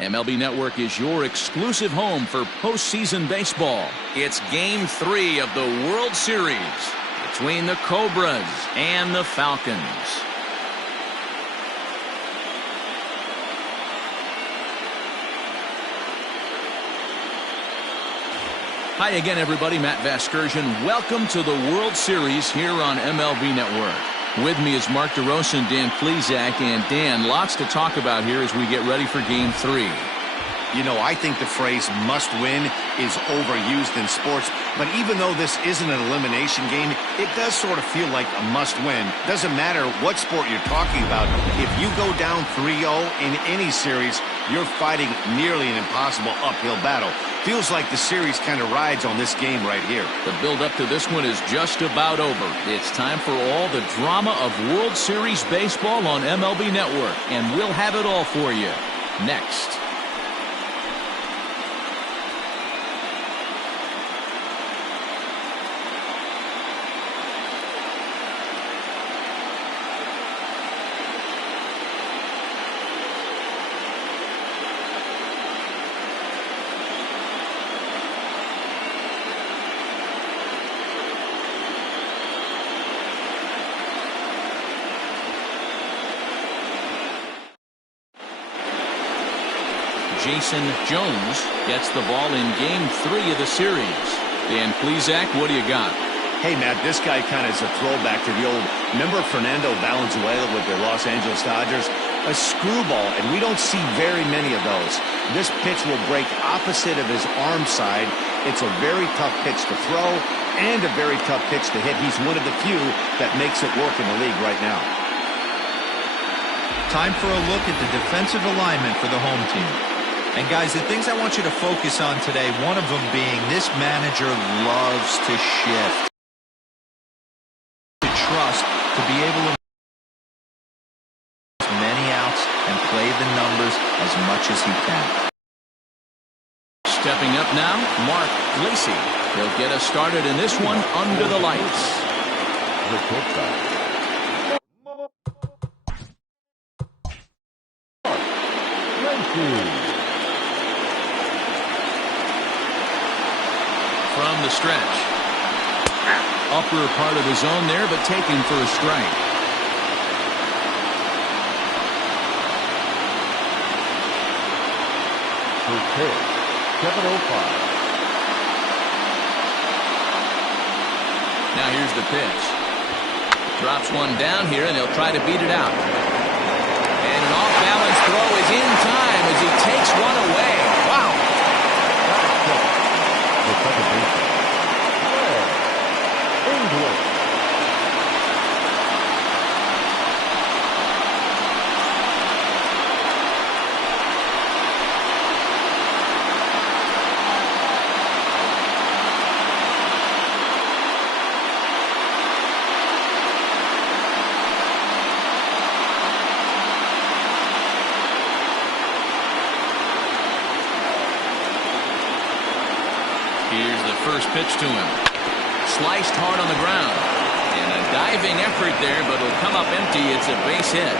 MLB Network is your exclusive home for postseason baseball. It's Game 3 of the World Series between the Cobras and the Falcons. Hi again, everybody. Matt Vasgersian. Welcome to the World Series here on MLB Network. With me is Mark DeRosa and Dan Plesac. And Dan, lots to talk about here as we get ready for Game 3. You know, I think the phrase must win is overused in sports, but even though this isn't an elimination game, it does sort of feel like a must win. Doesn't matter what sport you're talking about. If you go down 3-0 in any series, you're fighting nearly an impossible uphill battle. Feels like the series kind of rides on this game right here. The build-up to this one is just about over. It's time for all the drama of World Series baseball on MLB Network, and we'll have it all for you next. Jalen Jones gets the ball in Game 3 of the series. Dan Plesac, what do you got? Hey, Matt, this guy kind of is a throwback to the old, remember Fernando Valenzuela with the Los Angeles Dodgers? A screwball, and we don't see very many of those. This pitch will break opposite of his arm side. It's a very tough pitch to throw and a very tough pitch to hit. He's one of the few that makes it work in the league right now. Time for a look at the defensive alignment for the home team. And guys, the things I want you to focus on today, one of them being this manager loves to shift. To trust to be able to make many outs and play the numbers as much as he can. Stepping up now, Mark Lacey. He'll get us started in this one under the lights. The pitch from the stretch. Upper part of the zone there, but taken for a strike. First pitch, 7:05. Now here's the pitch. Drops one down here, and they'll try to beat it out. And an off-balance throw is in time as he takes one away. Wow. The second baseman, English. Here's the first pitch to him. Sliced hard on the ground. And a diving effort there, but it'll come up empty. It's a base hit.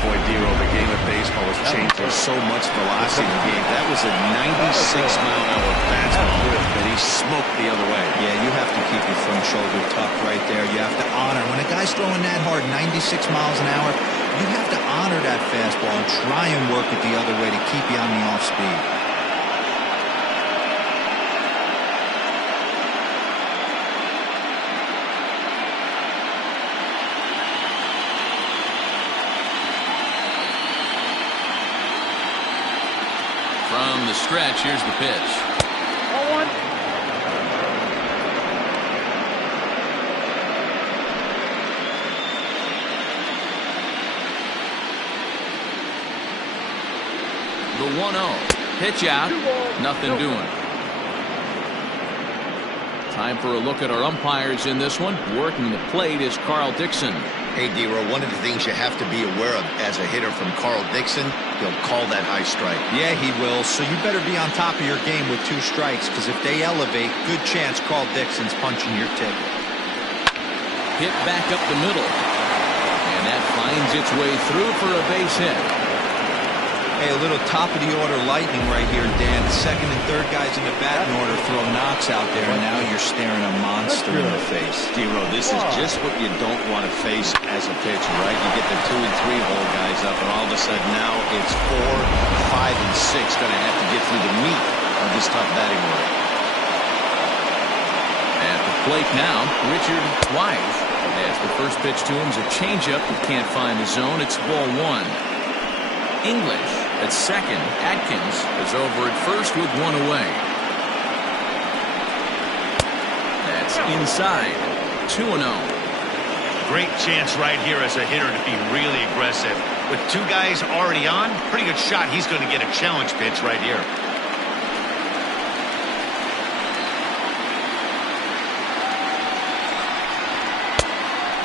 Boy, Dero, the game of baseball has changed. There's so much velocity in the game. That was a 96-mile-an-hour fastball that he smoked the other way. Yeah, you have to keep your front shoulder tucked right there. You have to honor. When a guy's throwing that hard, 96 miles an hour, you have to honor that fastball and try and work it the other way to keep you on the off speed. From the stretch, here's the pitch. 0-1. The 1-0. Pitch out. Nothing doing. Time for a look at our umpires in this one. Working the plate is Carl Dixon. Hey, Dero, one of the things you have to be aware of as a hitter from Carl Dixon, he'll call that high strike. Yeah, he will. So you better be on top of your game with 2 strikes, because if they elevate, good chance Carl Dixon's punching your ticket. Hit back up the middle. And that finds its way through for a base hit. Hey, a little top-of-the-order lightning right here, Dan. The second and third guys in the batting order throw knocks out there, and now you're staring a monster in the face. Zero, this is just what you don't want to face as a pitcher, right? You get the 2 and 3 hole guys up, and all of a sudden now it's 4, 5, and 6 going to have to get through the meat of this tough batting order. At the plate now, Richard Wise. As the first pitch to him is a changeup. He can't find the zone. It's ball 1. English at second. Adkins is over at first with 1 away. That's inside. 2-0. Great chance right here as a hitter to be really aggressive. With 2 guys already on, pretty good shot. He's going to get a challenge pitch right here.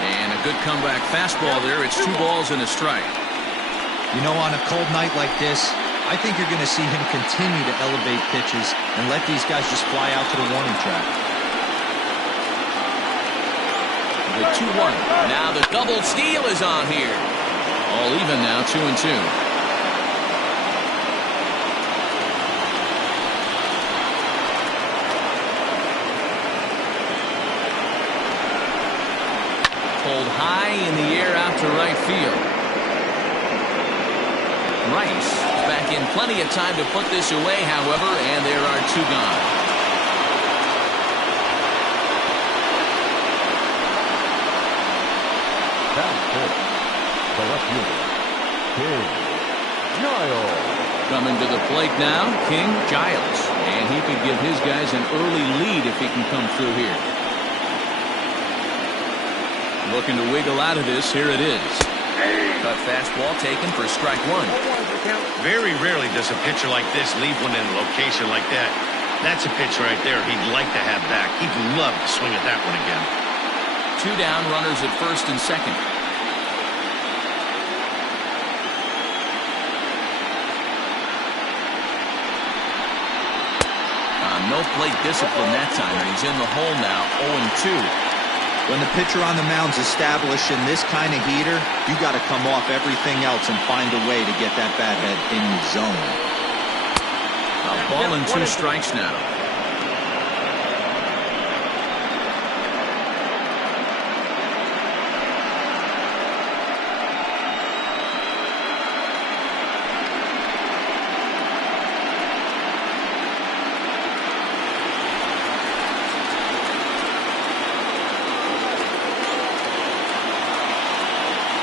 And a good comeback fastball there. It's 2 balls and a strike. You know, on a cold night like this, I think you're going to see him continue to elevate pitches and let these guys just fly out to the warning track. The 2-1. Now the double steal is on here. All even now, 2-2. Pulled high in the air out to right field. Rice is back in plenty of time to put this away, however, and there are 2 gone. Down 4. The left fielder, King Giles. Coming to the plate now, King Giles. And he could give his guys an early lead if he can come through here. Looking to wiggle out of this. Here it is. Cut fastball taken for strike 1. Very rarely does a pitcher like this leave one in a location like that. That's a pitch right there he'd like to have back. He'd love to swing at that one again. 2 down, runners at first and second. No plate discipline that time, and he's in the hole now, 0-2. When the pitcher on the mound's establishing this kind of heater, you got to come off everything else and find a way to get that bat head in the zone. A ball and 2 strikes now.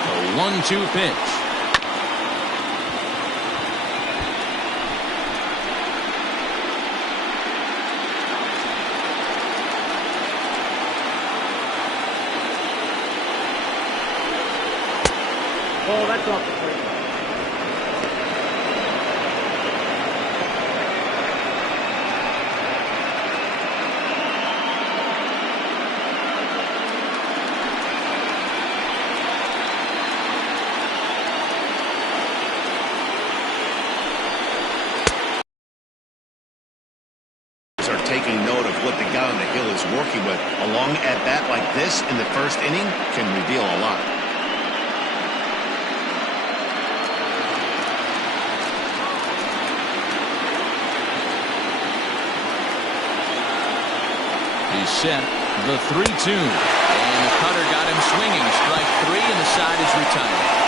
The 1-2 pitch. Oh, that's off the plate. Taking note of what the guy on the hill is working with. A long at-bat like this in the first inning can reveal a lot. He's set the 3-2. And the cutter got him swinging. Strike 3, and the side is retired.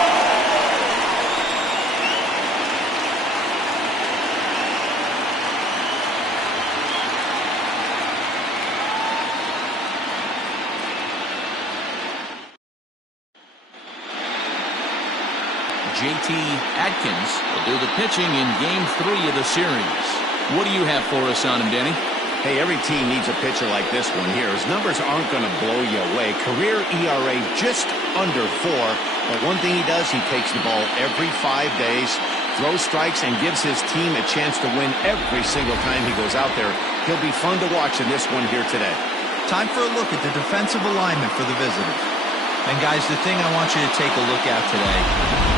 JT Adkins will do the pitching in Game 3 of the series. What do you have for us on him, Danny? Hey, every team needs a pitcher like this one here. His numbers aren't going to blow you away. Career ERA just under 4. But one thing he does, he takes the ball every 5 days, throws strikes, and gives his team a chance to win every single time he goes out there. He'll be fun to watch in this one here today. Time for a look at the defensive alignment for the visitor. And guys, the thing I want you to take a look at today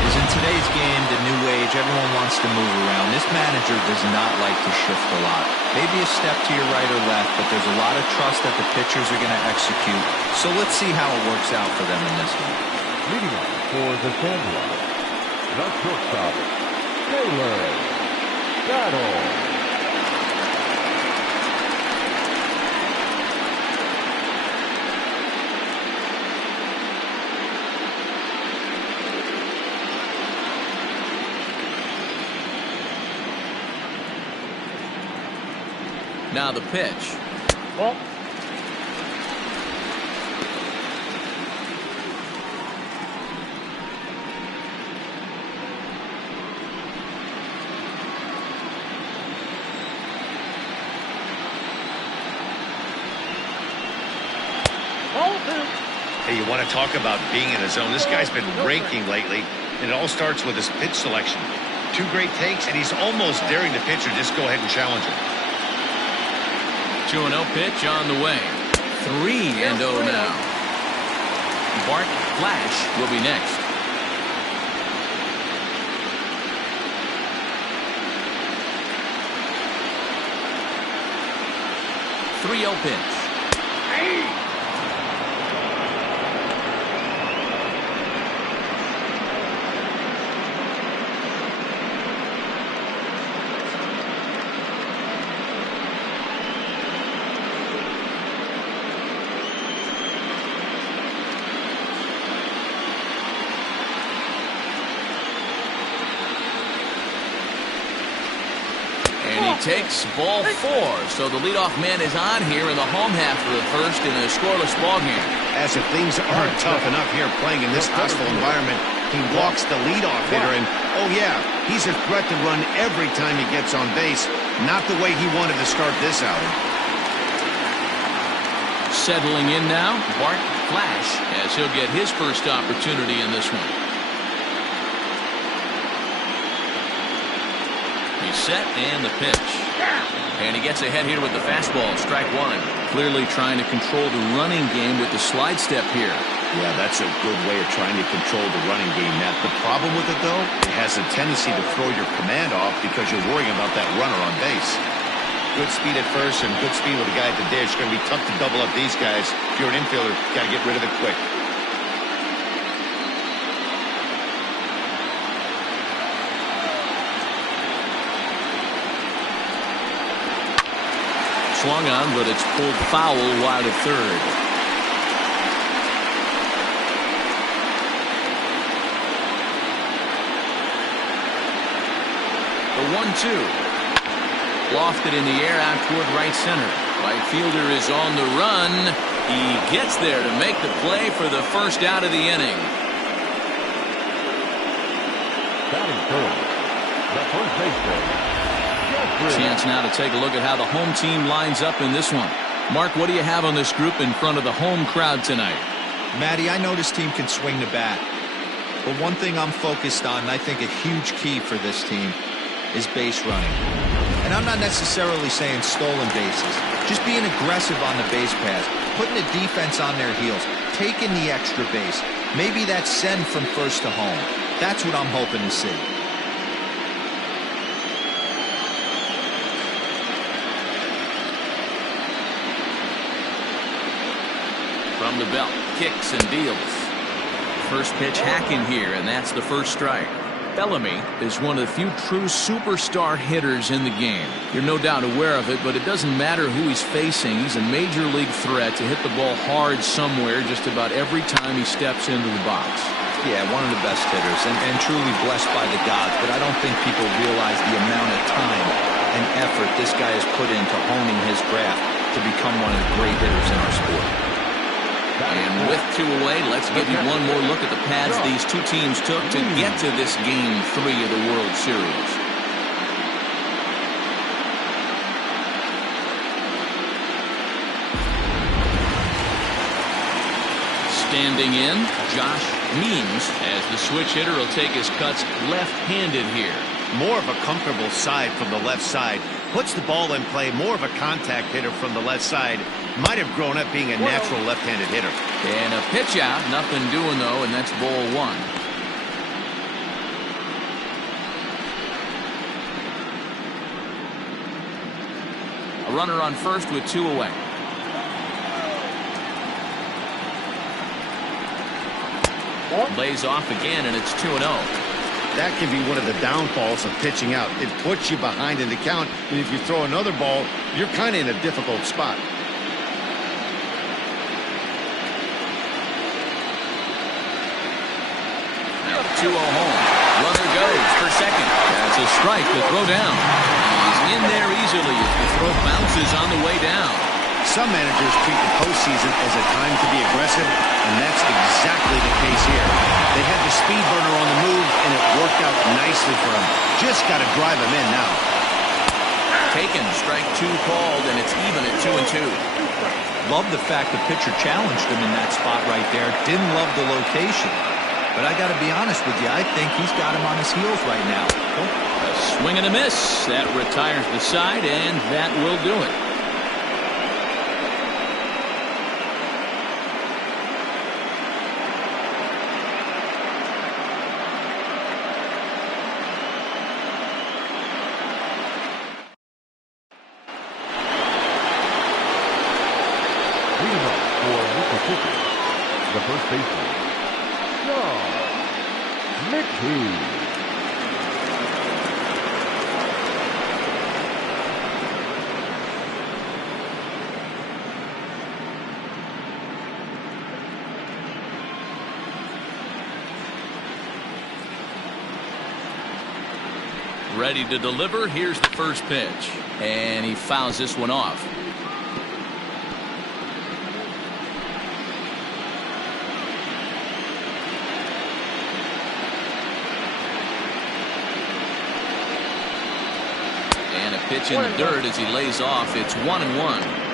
is in today's game, the new age, everyone wants to move around. This manager does not like to shift a lot. Maybe a step to your right or left, but there's a lot of trust that the pitchers are going to execute. So let's see how it works out for them in this one. Leading off for the Cobras, the shortstop, Jalen Jones. Now the pitch. Ball. Hey, you want to talk about being in the zone? This guy's been raking lately, and it all starts with his pitch selection. 2 great takes, and he's almost daring the pitcher just go ahead and challenge him. 2-0 pitch on the way. 3-0 now. Bart Flash will be next. Three-0 pitch. Hey! Takes ball 4, so the leadoff man is on here in the home half of the first in a scoreless ball game. As if things aren't tough enough here playing in this hostile environment, he walks the leadoff hitter, and oh yeah, he's a threat to run every time he gets on base. Not the way he wanted to start this outing. Settling in now, Bart Flash, as he'll get his first opportunity in this one. He's set, and the pitch. And he gets ahead here with the fastball, strike 1. Clearly trying to control the running game with the slide step here. Yeah, that's a good way of trying to control the running game, Matt. The problem with it, though, it has a tendency to throw your command off because you're worrying about that runner on base. Good speed at first and good speed with the guy at the dish. It's going to be tough to double up these guys. If you're an infielder, you got to get rid of it quick. Swung on, but it's pulled foul wide of third. The 1-2. Lofted in the air out toward right center. Right fielder is on the run. He gets there to make the play for the first out of the inning. Batting third, the first baseman. Chance now to take a look at how the home team lines up in this one. Mark, what do you have on this group in front of the home crowd tonight? Matty, I know this team can swing the bat. But one thing I'm focused on, and I think a huge key for this team, is base running. And I'm not necessarily saying stolen bases. Just being aggressive on the base pass, putting the defense on their heels, taking the extra base. Maybe that's send from first to home. That's what I'm hoping to see. From the belt, kicks and deals. First pitch hacking here, and that's the first strike. Bellamy is one of the few true superstar hitters in the game. You're no doubt aware of it, but it doesn't matter who he's facing. He's a major league threat to hit the ball hard somewhere just about every time he steps into the box. Yeah, one of the best hitters, and truly blessed by the gods, but I don't think people realize the amount of time and effort this guy has put into honing his craft to become one of the great hitters in our sport. And with 2 away, let's give you one more look at the paths these two teams took to get to this Game 3 of the World Series. Standing in, Josh Means, as the switch hitter will take his cuts left-handed here. More of a comfortable side from the left side. Puts the ball in play. More of a contact hitter from the left side. Might have grown up being a natural left-handed hitter. And a pitch out. Nothing doing, though, and that's ball 1. A runner on first with 2 away. Lays off again, and it's 2-0. That can be one of the downfalls of pitching out. It puts you behind in the count, and if you throw another ball, you're kind of in a difficult spot. 2-0 home. Runner goes for second. That's a strike to throw down. He's in there easily as the throw bounces on the way down. Some managers treat the postseason as a time to be aggressive, and that's exactly the case here. They had the speed burner on the move, and it worked out nicely for him. Just got to drive him in now. Taken, strike 2 called, and it's even at 2-2. Love the fact the pitcher challenged him in that spot right there. Didn't love the location. But I got to be honest with you, I think he's got him on his heels right now. A swing and a miss. That retires the side, and that will do it. Leading up for Mississippi, the first baseman, Mckee. Ready to deliver. Here's the first pitch. And he fouls this one off. And a pitch in the dirt as he lays off. It's 1-1.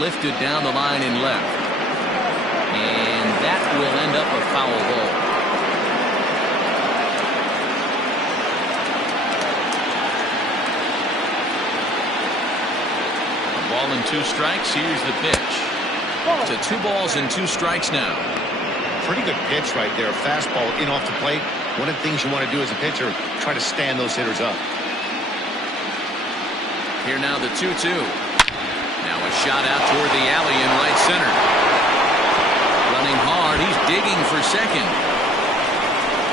Lifted down the line in left. And that will end up a foul ball. A ball and 2 strikes. Here's the pitch. To 2 balls and 2 strikes now. Pretty good pitch right there. Fastball in off the plate. One of the things you want to do as a pitcher, try to stand those hitters up. Here now the 2-2. Now a shot out toward the alley in right center. Running hard. He's digging for second.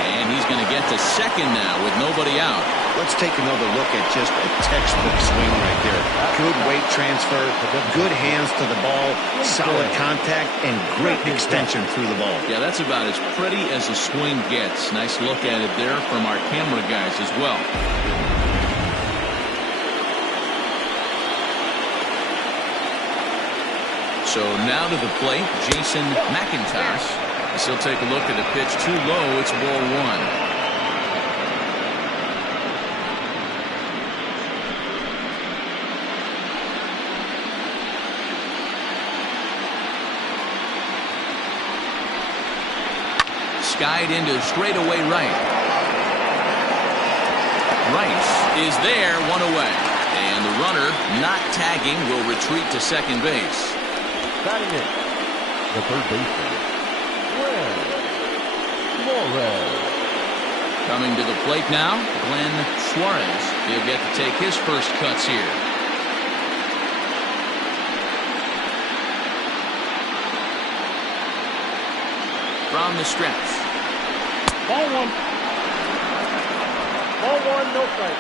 And he's going to get to second now with nobody out. Let's take another look at just a textbook swing right there. Good weight transfer, good hands to the ball, solid contact, and great extension through the ball. Yeah, that's about as pretty as a swing gets. Nice look at it there from our camera guys as well. So now to the plate, Jason Mcintosh. As he'll take a look at a pitch too low. It's ball 1. Skied into straightaway right. Rice is there, 1 away. And the runner, not tagging, will retreat to second base. Batting in, the third baseman, Suarez. Coming to the plate now, Suarez. He'll get to take his first cuts here. From the stretch. Ball 1. Ball 1, no strike.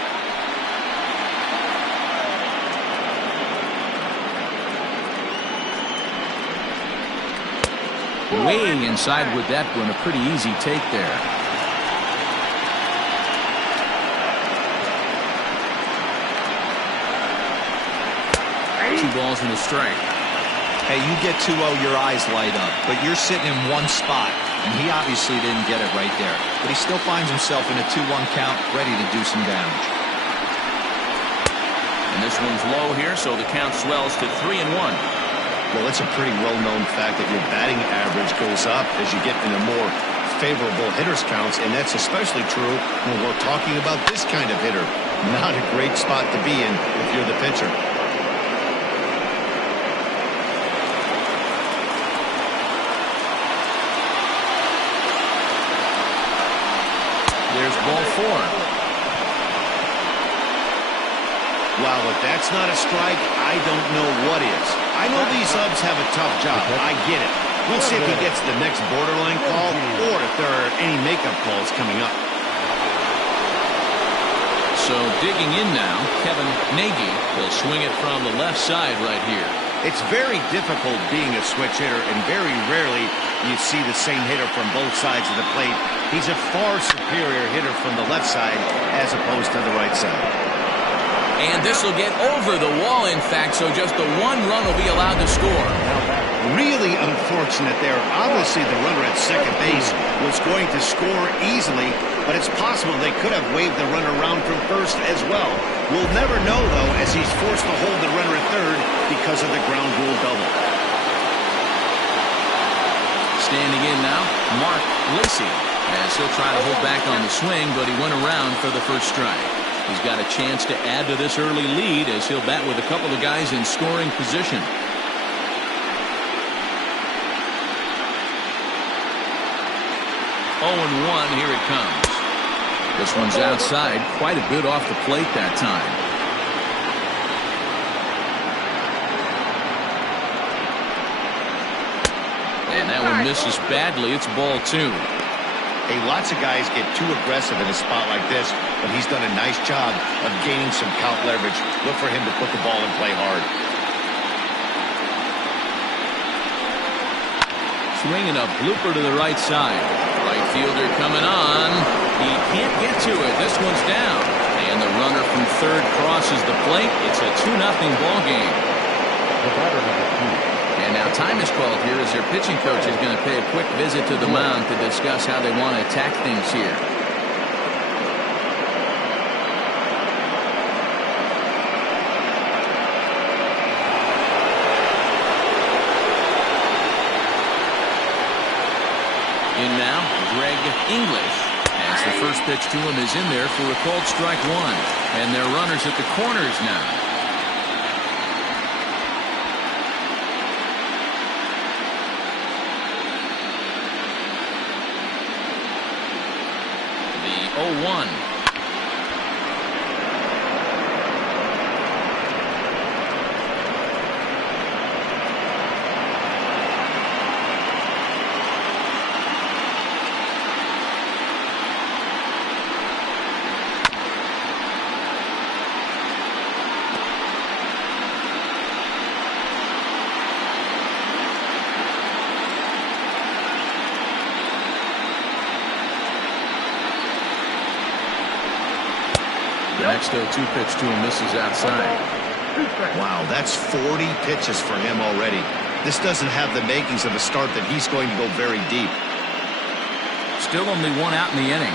Way inside with that one. A pretty easy take there. Two balls and a strike. Hey, you get 2-0, your eyes light up, but you're sitting in one spot, and he obviously didn't get it right there. But he still finds himself in a 2-1 count, ready to do some damage. And this one's low here, so the count swells to 3-1. Well, it's a pretty well-known fact that your batting average goes up as you get into more favorable hitters counts, and that's especially true when we're talking about this kind of hitter. Not a great spot to be in if you're the pitcher. There's ball 4. Well, if that's not a strike, I don't know what is. I know these subs have a tough job. I get it. We'll see if he gets the next borderline call or if there are any makeup calls coming up. So digging in now, Kevin Nagy will swing it from the left side right here. It's very difficult being a switch hitter, and very rarely you see the same hitter from both sides of the plate. He's a far superior hitter from the left side as opposed to the right side. And this will get over the wall, in fact, so just the one run will be allowed to score. Really unfortunate there. Obviously, the runner at second base was going to score easily, but it's possible they could have waved the runner around from first as well. We'll never know, though, as he's forced to hold the runner at third because of the ground rule double. Standing in now, Mark Lacey, as he'll try to hold back on the swing, but he went around for the first strike. He's got a chance to add to this early lead as he'll bat with a couple of guys in scoring position. Oh, 0-1, here it comes. This one's outside, quite a bit off the plate that time. And that one misses badly. It's ball 2. Hey, lots of guys get too aggressive in a spot like this, but he's done a nice job of gaining some count leverage. Look for him to put the ball in play hard. Swinging a blooper to the right side. Right fielder coming on. He can't get to it. This one's down. And the runner from third crosses the plate. It's a 2-0 ball game. The batter number 2. And now time is called here as their pitching coach is going to pay a quick visit to the mound to discuss how they want to attack things here. In now, Greg English. As the first pitch to him is in there for a called strike 1. And they're runners at the corners now. The 0-1. The next 0-2 pitch to him misses outside. Wow, that's 40 pitches for him already. This doesn't have the makings of a start that he's going to go very deep. Still only one out in the inning.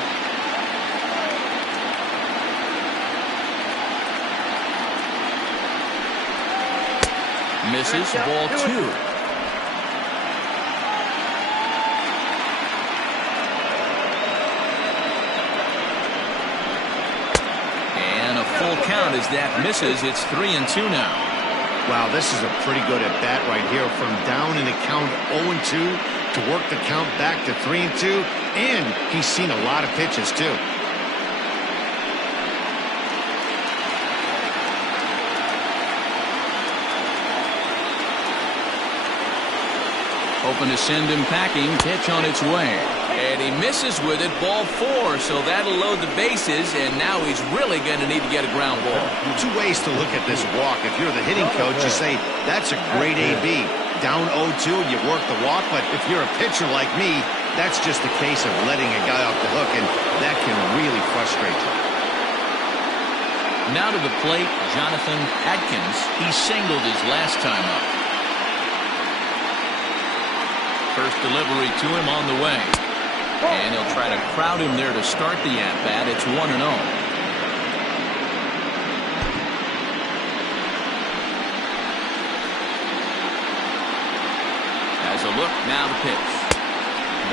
Misses, ball 2. Full count as that misses. It's 3-2 now. Wow, this is a pretty good at bat right here. From down in the count 0-2 to work the count back to 3-2, and he's seen a lot of pitches too. Hoping to send him packing. Pitch on its way. And he misses with it, ball 4, so that'll load the bases, and now he's really going to need to get a ground ball. Two ways to look at this walk. If you're the hitting coach, you say, that's a great AB. Down 0-2, and you work the walk, but if you're a pitcher like me, that's just a case of letting a guy off the hook, and that can really frustrate you. Now to the plate, Jonathan Adkins. He singled his last time up. First delivery to him on the way. And he'll try to crowd him there to start the at-bat. It's 1-0. As a look, now the pitch.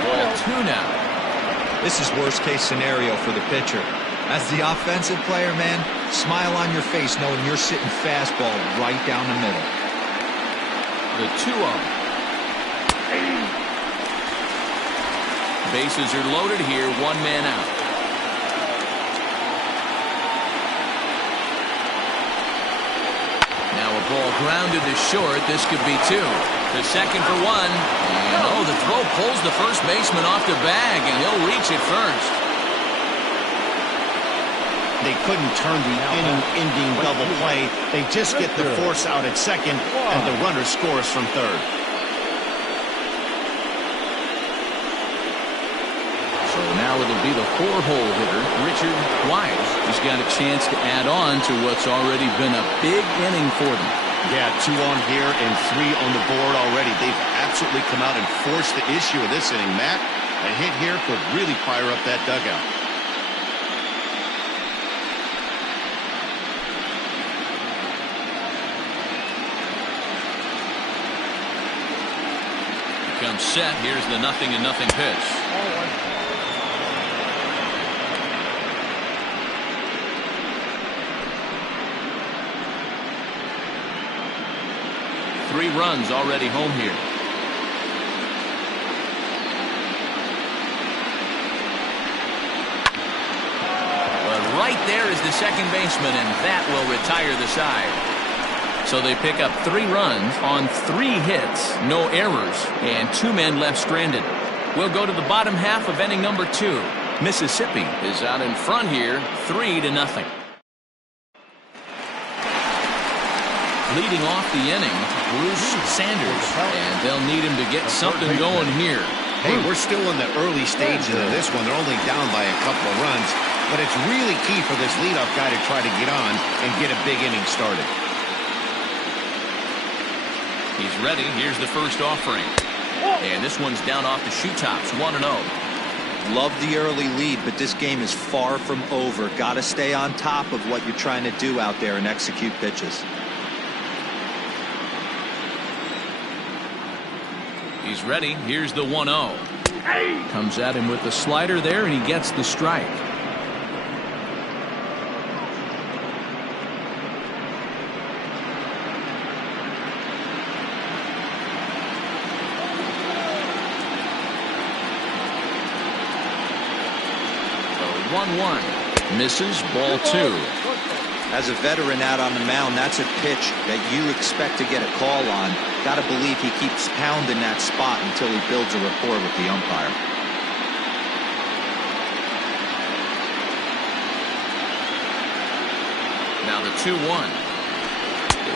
Ball 2 now. This is worst-case scenario for the pitcher. As the offensive player, man, smile on your face knowing you're sitting fastball right down the middle. The 2-0. Bases are loaded here, 1 man out. Now a ball grounded to short. This could be two. The second for one. And the throw pulls the first baseman off the bag, and he'll reach it first. They couldn't turn the inning-ending double play. They just get the force out at second, and the runner scores from third. So now it'll be the four-hole hitter, Richard Wise. He's got a chance to add on to what's already been a big inning for them. Yeah, 2 on here and 3 on the board already. They've absolutely come out and forced the issue of this inning, Matt. A hit here could really fire up that dugout. Comes set. Here's the 0-0 pitch. 3 runs already home here. But right there is the second baseman, and that will retire the side. So they pick up 3 runs on 3 hits, no errors, and 2 men left stranded. We'll go to the bottom half of inning number 2. Mississippi is out in front here, 3-0. Leading off the inning, Bruce Sanders, and they'll need him to get something going here. Hey, we're still in the early stages of this one. They're only down by a couple of runs, but it's really key for this leadoff guy to try to get on and get a big inning started. He's ready. Here's the first offering. And this one's down off the shoe tops, 1-0. Love the early lead, but this game is far from over. Got to stay on top of what you're trying to do out there and execute pitches. He's ready. Here's the 1-0. Comes at him with the slider there, and he gets the strike. The 1-1. Misses, ball 2. As a veteran out on the mound, that's a pitch that you expect to get a call on. Got to believe he keeps pounding that spot until he builds a rapport with the umpire. Now the 2-1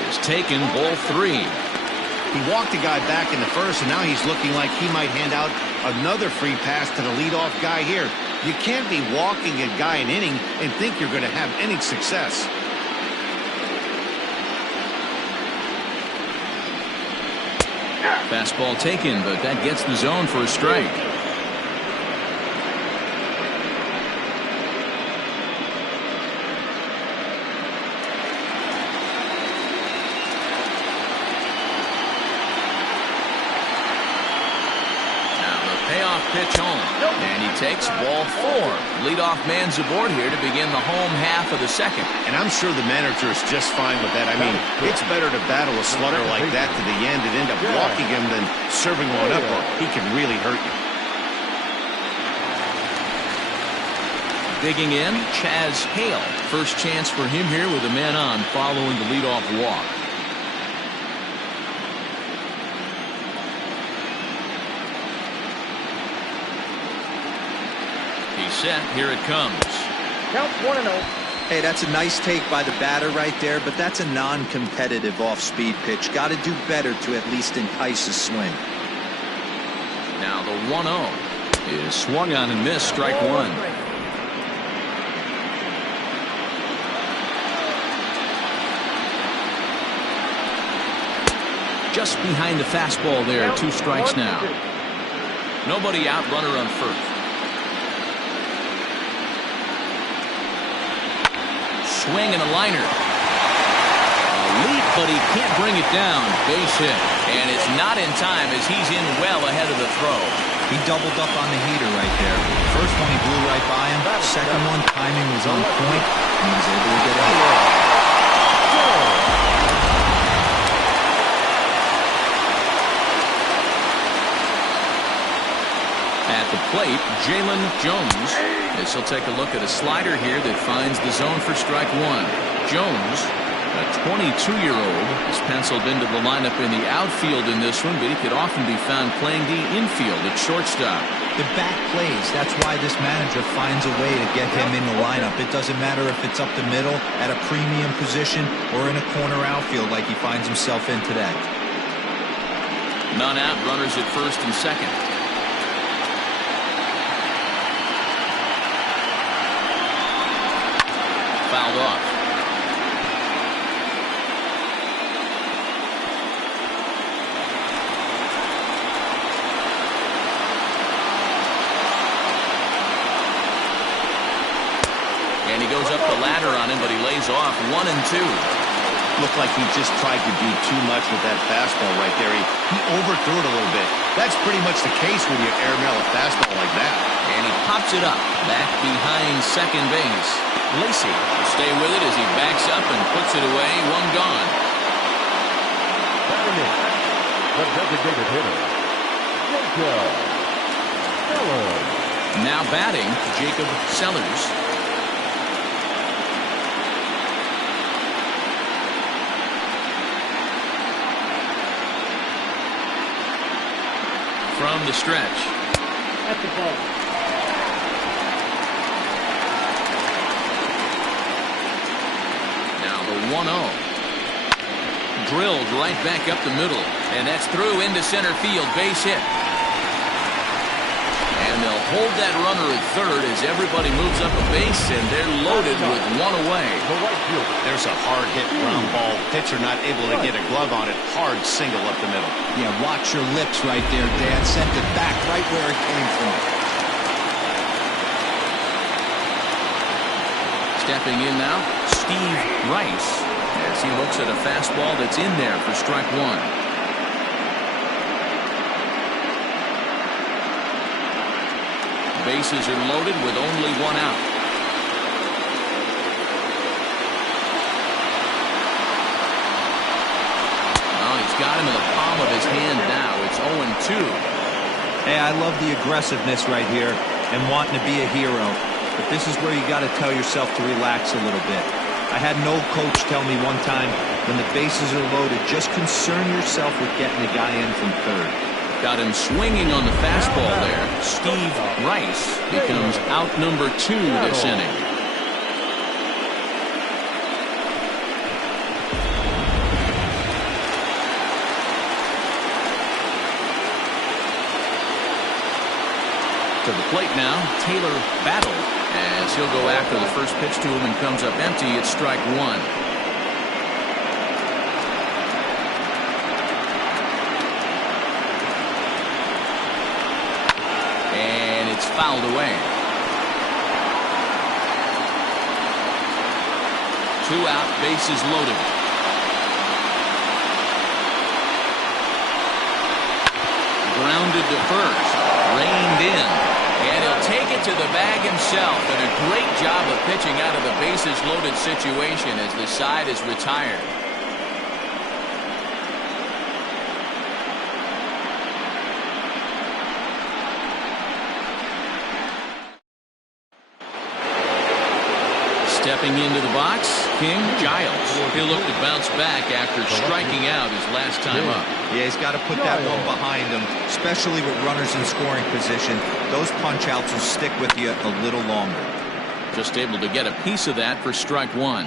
is taken, ball 3. He walked the guy back in the first, and now he's looking like he might hand out another free pass to the leadoff guy here. You can't be walking a guy an inning and think you're going to have any success. Fastball taken, but that gets the zone for a strike. Now the payoff pitch home, and he takes ball 4. Leadoff man's aboard here to begin the home half of the second. And I'm sure the manager is just fine with that. I mean, it's better to battle a slugger like that to the end and end up walking him than serving one up, or he can really hurt you. Digging in, Chaz Hale. First chance for him here with a man on following the leadoff walk. He's set. Here it comes. Count 1-0. Hey, that's a nice take by the batter right there, but that's a non-competitive off-speed pitch. Got to do better to at least entice a swing. Now the 1-0 is swung on and missed, strike 1. Just behind the fastball there, 2 strikes now. Nobody out, runner on first. Swing and a liner. A leap, but he can't bring it down. Base hit. And it's not in time as he's in well ahead of the throw. He doubled up on the heater right there. First one he blew right by him. Second one, timing was on point, and he was able to get out. At the plate, Jalen Jones. This will take a look at a slider here that finds the zone for strike 1. Jones A 22-year-old is penciled into the lineup in the outfield in this one, but he could often be found playing the infield at shortstop. The back plays. That's why this manager finds a way to get him in the lineup. It doesn't matter if it's up the middle at a premium position or in a corner outfield like he finds himself in today. None out, runners at first and second. Fouled off. And he goes up the ladder on him, but he lays off 1 and 2. Looked like he just tried to do too much with that fastball right there. He overthrew it a little bit. That's pretty much the case when you airmail a fastball like that. And he pops it up back behind second base. Lacy will stay with it as he backs up and puts it away. One gone. Batting in, the designated hitter, Jacob Sellers. Now batting, Jacob Sellers. From the stretch. At the ball. Now the 1-0. Drilled right back up the middle. And that's through into center field. Base hit. And they'll hold that runner at third as everybody moves up a base, and they're loaded with one away. There's a hard hit ground ball. Pitcher not able to get a glove on it. Hard single up the middle. Yeah, watch your lips right there, Dad. Sent it back right where it came from. Stepping in now, Steve Rice, as he looks at a fastball that's in there for strike one. Bases are loaded with only one out. Well, he's got him in the palm of his hand now. It's 0-2. Hey, I love the aggressiveness right here and wanting to be a hero. But this is where you got to tell yourself to relax a little bit. I had an old coach tell me one time, when the bases are loaded, just concern yourself with getting the guy in from third. Got him swinging on the fastball there. Steve Rice becomes out number 2 this inning. To the plate now, Taylor Battle, as he'll go after the first pitch to him and comes up empty. It's strike one. And it's fouled away. 2 out, bases loaded. Grounded to first, reined in, and he'll take it to the bag himself. And a great job of pitching out of the bases loaded situation as the side is retired. Stepping into the box, King Giles. He'll look to bounce back after striking out his last time up. Yeah, he's got to put that one behind him, especially with runners in scoring position. Those punch-outs will stick with you a little longer. Just able to get a piece of that for strike one.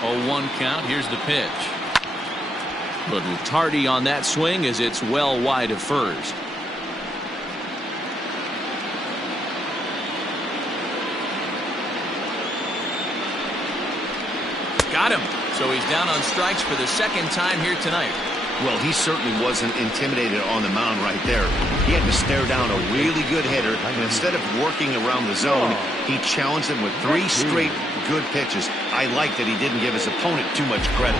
0-1 count. Here's the pitch. A little tardy on that swing as it's well wide of first. Got him. So he's down on strikes for the second time here tonight. Well, he certainly wasn't intimidated on the mound right there. He had to stare down a really good hitter, and instead of working around the zone, he challenged him with 3 straight good pitches. I like that he didn't give his opponent too much credit.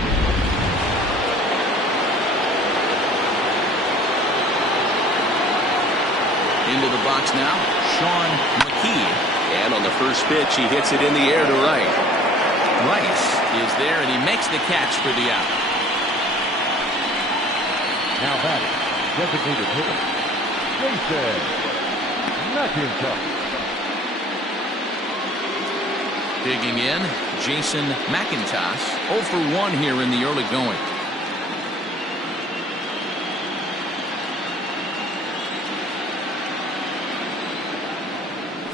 Into the box now, Sean Mckee. And on the first pitch, he hits it in the air to right. Rice is there, and he makes the catch for the out. Now batting, designated hitter, Jason Mcintosh. Digging in, Jason Mcintosh. 0 for 1 here in the early going.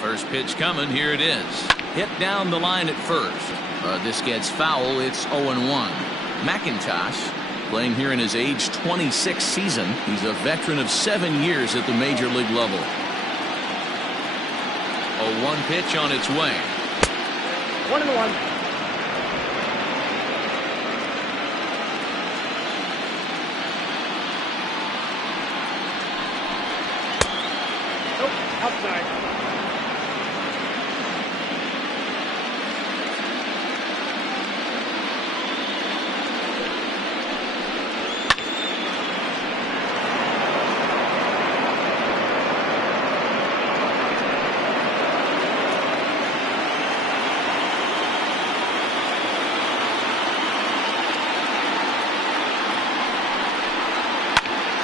First pitch coming. Here it is. Hit down the line at first. This gets foul. It's 0-1. Mcintosh playing here in his age 26 season. He's a veteran of 7 years at the major league level. 0-1 pitch on its way. 1-1. Nope, outside.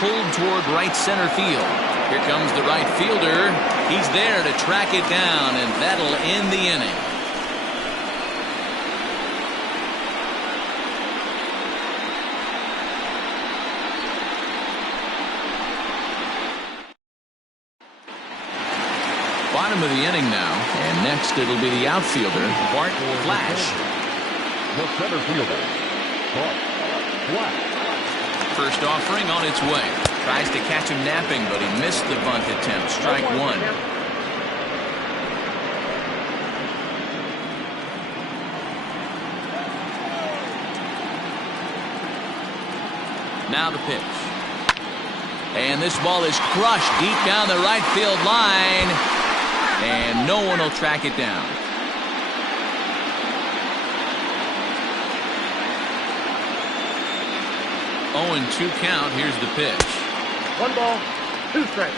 Pulled toward right center field. Here comes the right fielder. He's there to track it down, and that'll end the inning. Bottom of the inning now, and next it'll be the outfielder, Bart Flash. The center fielder, Bart Flash. First offering on its way. Tries to catch him napping, but he missed the bunt attempt. Strike one. Now the pitch. And this ball is crushed deep down the right field line. And no one will track it down. 0-2 count. Here's the pitch. 1 ball, 2 strikes.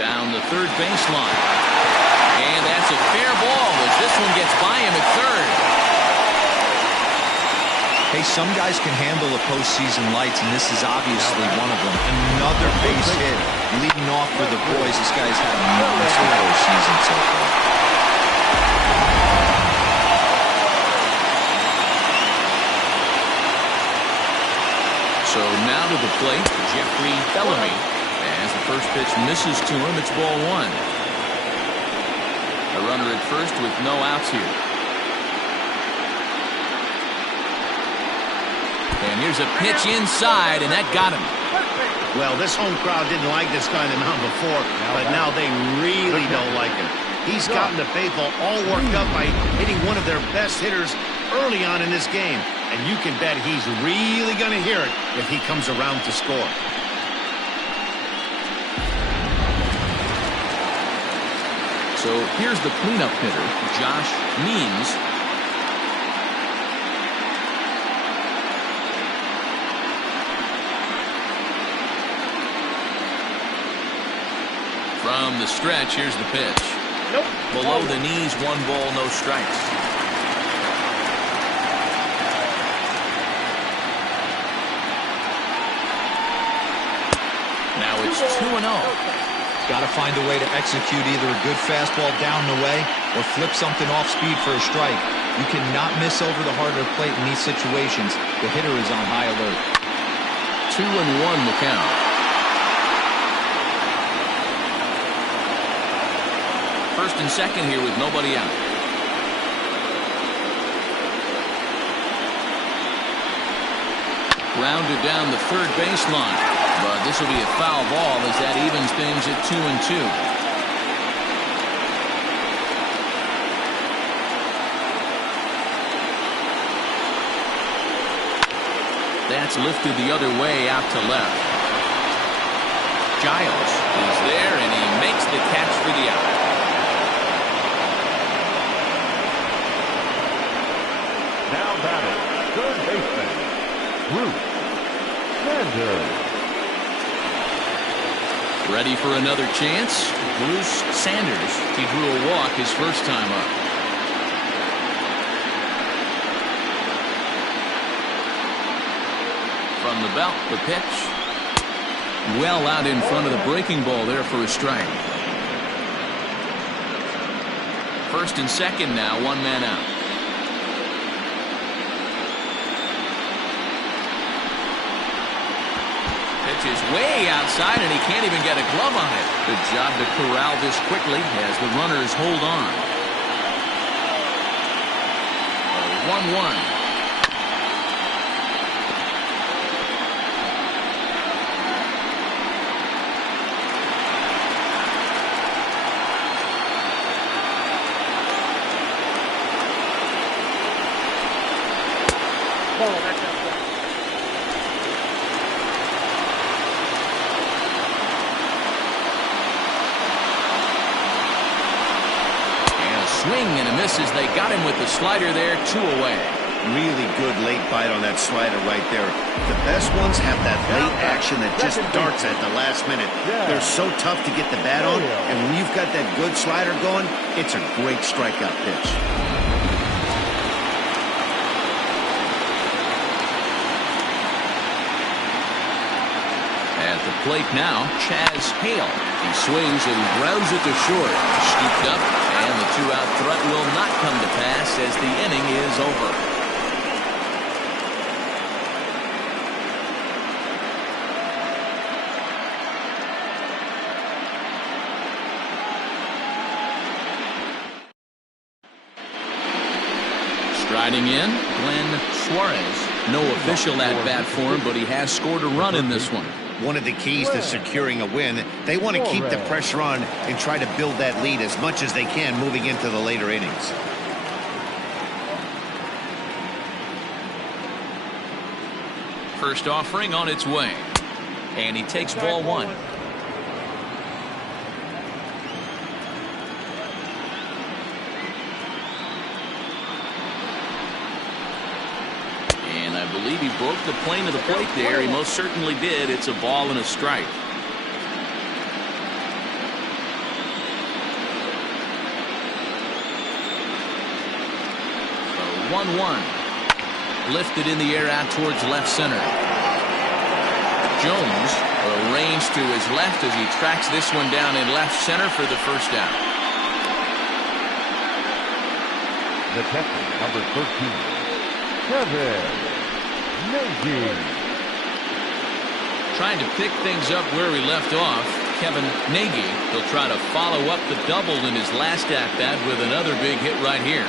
Down the third baseline. And that's a fair ball as this one gets by him at third. Hey, some guys can handle the postseason lights, and this is obviously one of them. Another base hit, leading off for the boys. This guy's had a monster postseason so far. So now to the plate, Jeffrey Bellamy. As the first pitch misses to him, it's ball 1. A runner at first with no outs here. And here's a pitch inside, and that got him. Well, this home crowd didn't like this guy on the mound before, but now they really don't like him. He's gotten the faithful all worked up by hitting one of their best hitters early on in this game. And you can bet he's really going to hear it if he comes around to score. So here's the cleanup hitter, Josh Means. From the stretch, here's the pitch. Nope. Below the knees, 1 ball, no strikes. Now it's 2-0. Got to find a way to execute either a good fastball down the way or flip something off speed for a strike. You cannot miss over the harder plate in these situations. The hitter is on high alert. 2-1 the count. First and second here with nobody out. Rounded down the third baseline. But this will be a foul ball as that evens things at 2-2. That's lifted the other way out to left. Giles is there, and he makes the catch for the out. Now batting, third baseman, Bruce Sanders. Ready for another chance? Bruce Sanders. He drew a walk his first time up. on the belt. The pitch. Well out in front of the breaking ball there for a strike. First and second now, one man out. Pitch is way outside, and he can't even get a glove on it. Good job to corral this quickly as the runners hold on. 1-1. Swing and a miss as they got him with the slider there, 2 away. Really good late bite on that slider right there. The best ones have that late action that just darts at the last minute. They're so tough to get the bat on, and when you've got that good slider going, it's a great strikeout pitch. At the plate now, Chaz Hale. He swings and grounds it to short. Scooped up, and the 2-out threat will not come to pass as the inning is over. Striding in, Glenn Suarez. No official at-bat for him, but he has scored a run in this one. One of the keys to securing a win, they want to keep the pressure on and try to build that lead as much as they can moving into the later innings. First offering on its way. And he takes ball 1. And I believe he broke the plane of the plate there. He most certainly did. It's a ball and a strike. So 1-1. Lifted in the air out towards left center. Jones arranged to his left as he tracks this one down in left center for the first out. The catcher, number 13, Mckee. Trying to pick things up where he left off, Kevin Nagy. He'll try to follow up the double in his last at-bat with another big hit right here.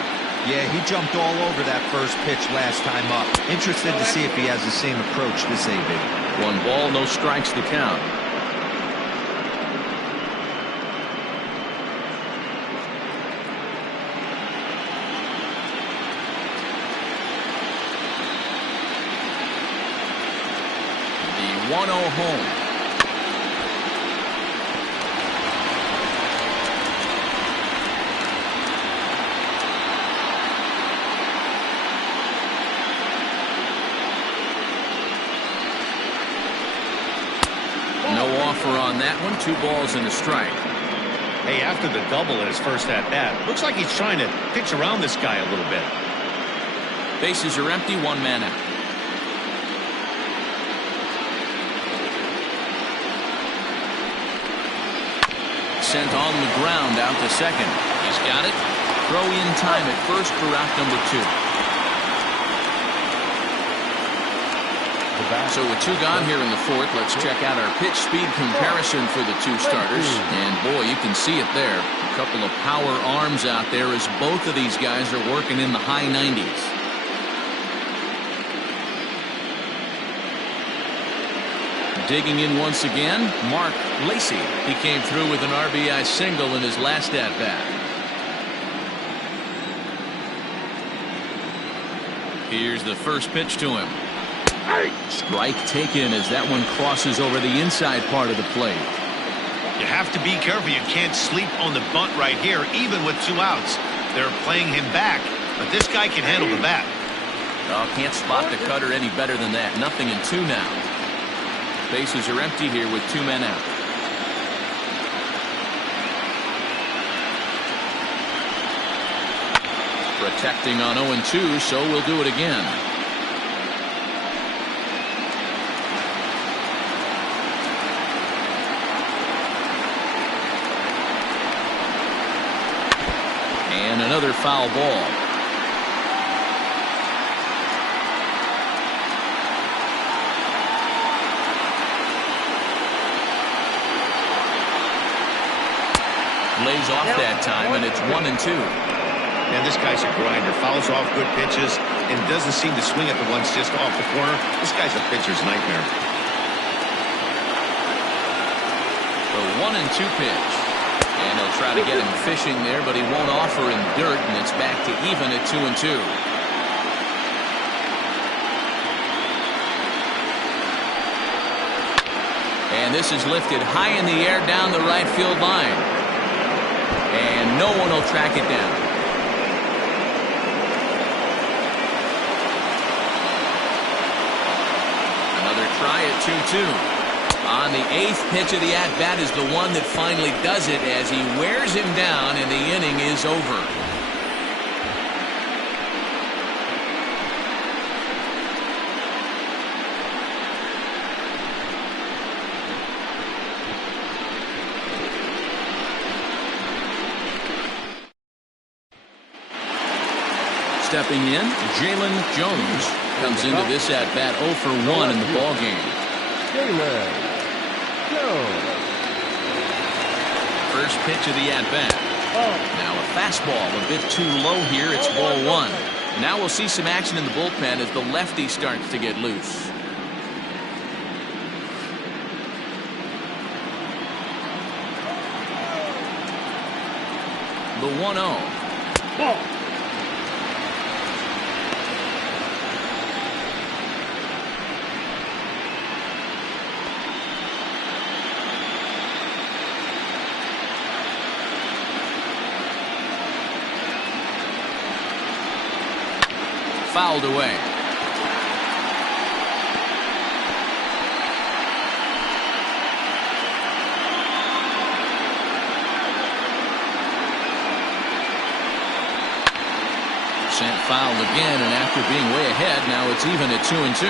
Yeah, he jumped all over that first pitch last time up. Interested to see if he has the same approach this AB. 1 ball, no strikes to count. The 1-0 home. No offer on that one. 2 balls and a strike. Hey, after the double in his first at-bat, looks like he's trying to pitch around this guy a little bit. Bases are empty, 1 man out. Sent on the ground out to second. He's got it. Throw in time at first for out number 2. So with 2 gone here in the 4th, let's check out our pitch speed comparison for the 2 starters. And boy, you can see it there. A couple of power arms out there as both of these guys are working in the high 90s. Digging in once again, Mark Lacey. He came through with an RBI single in his last at-bat. Here's the first pitch to him. Strike taken as that one crosses over the inside part of the plate. You have to be careful. You can't sleep on the bunt right here, even with 2 outs. They're playing him back, but this guy can handle the bat. Oh, can't spot the cutter any better than that. Nothing in 2 now. Bases are empty here with 2 men out. Protecting on 0-2, so we'll do it again. And another foul ball. Lays off that time, and it's 1-2. And this guy's a grinder. Fouls off good pitches and doesn't seem to swing at the ones just off the corner. This guy's a pitcher's nightmare. The 1-2 pitch. And he'll try to get him fishing there, but he won't offer him dirt, and it's back to even at 2-2. And this is lifted high in the air down the right field line. And no one will track it down. Another try at 2-2. On the 8th pitch of the at-bat is the one that finally does it as he wears him down and the inning is over. Stepping in, Jalen Jones comes into this at-bat 0 for 1 in the ballgame. Jalen Jones. First pitch of the at-bat. Now a fastball a bit too low here. It's ball 1. Now we'll see some action in the bullpen as the lefty starts to get loose. The 1-0. Ball. Fouled away. Sent fouled again, and after being way ahead, now it's even at 2-2.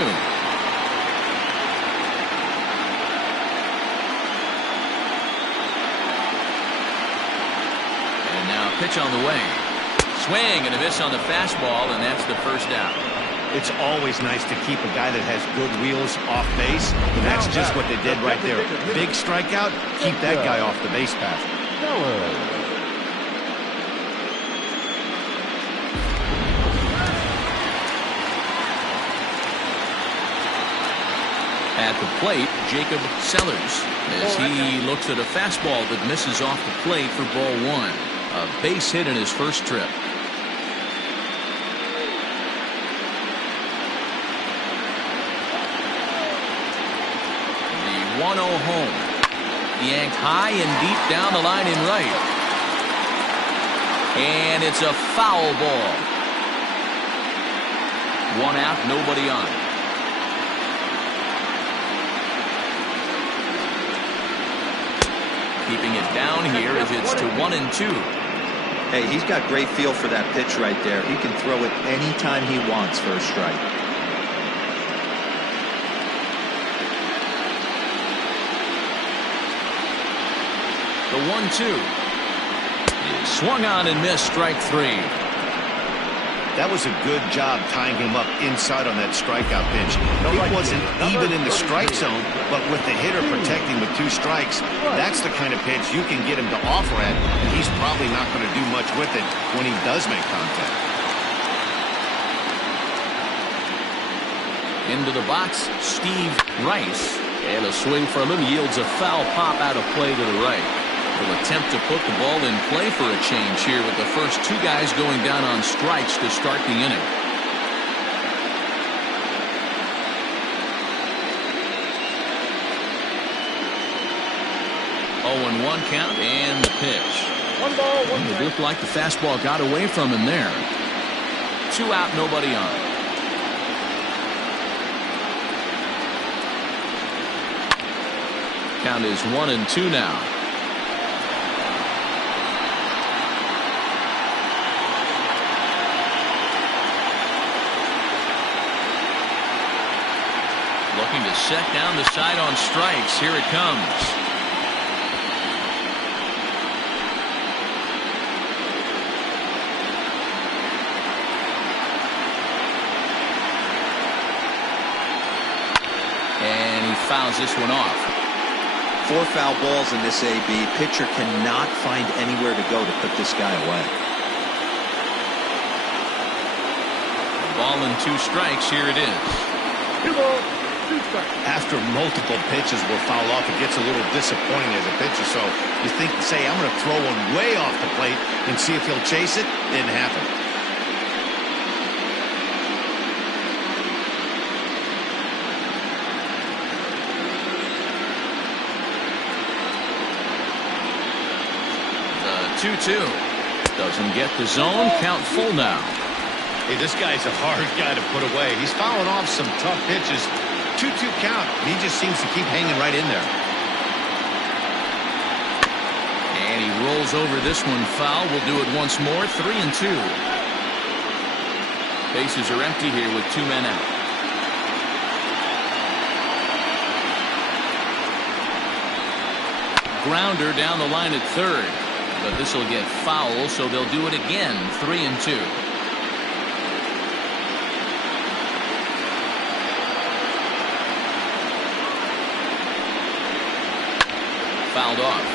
And now a pitch on the way. Swing and a miss on the fastball, and that's the first out. It's always nice to keep a guy that has good wheels off base, and that's just what they did right there. Big strikeout, keep that guy off the base path. At the plate, Jacob Sellers, as he looks at a fastball that misses off the plate for ball 1. A base hit in his first trip. The 1-0 home. Yanked high and deep down the line in right. And it's a foul ball. 1 out, nobody on. Keeping it down here as it's to 1-2. Hey, he's got great feel for that pitch right there. He can throw it anytime he wants for a strike. The 1-2 is swung on and missed, strike 3. That was a good job tying him up inside on that strikeout pitch. He wasn't even in the strike zone, but with the hitter protecting with 2 strikes, that's the kind of pitch you can get him to offer at, and he's probably not going to do much with it when he does make contact. Into the box, Steve Rice, and a swing from him yields a foul pop out of play to the right. Will attempt to put the ball in play for a change here with the first 2 guys going down on strikes to start the inning. Oh, and 1 count and the pitch. 1 ball, 1 It looked like the fastball got away from him there. 2 out, nobody on. Count is 1-2 now. Looking to set down the side on strikes. Here it comes. fouls this one off. 4 foul balls in this AB. Pitcher cannot find anywhere to go to put this guy away. Ball and 2 strikes. Here it is. 2 balls, 2 strikes. After multiple pitches were fouled off, it gets a little disappointing as a pitcher. So you think, say, I'm going to throw one way off the plate and see if he'll chase it. Didn't happen. The 2-2. Doesn't get the zone. Count full now. Hey, this guy's a hard guy to put away. He's fouling off some tough pitches. 2-2 count. He just seems to keep hanging right in there. And he rolls over this one foul. We'll do it once more. 3-2. Bases are empty here with 2 men out. Grounder down the line at third. But this will get foul, so they'll do it again. 3-2. Fouled off.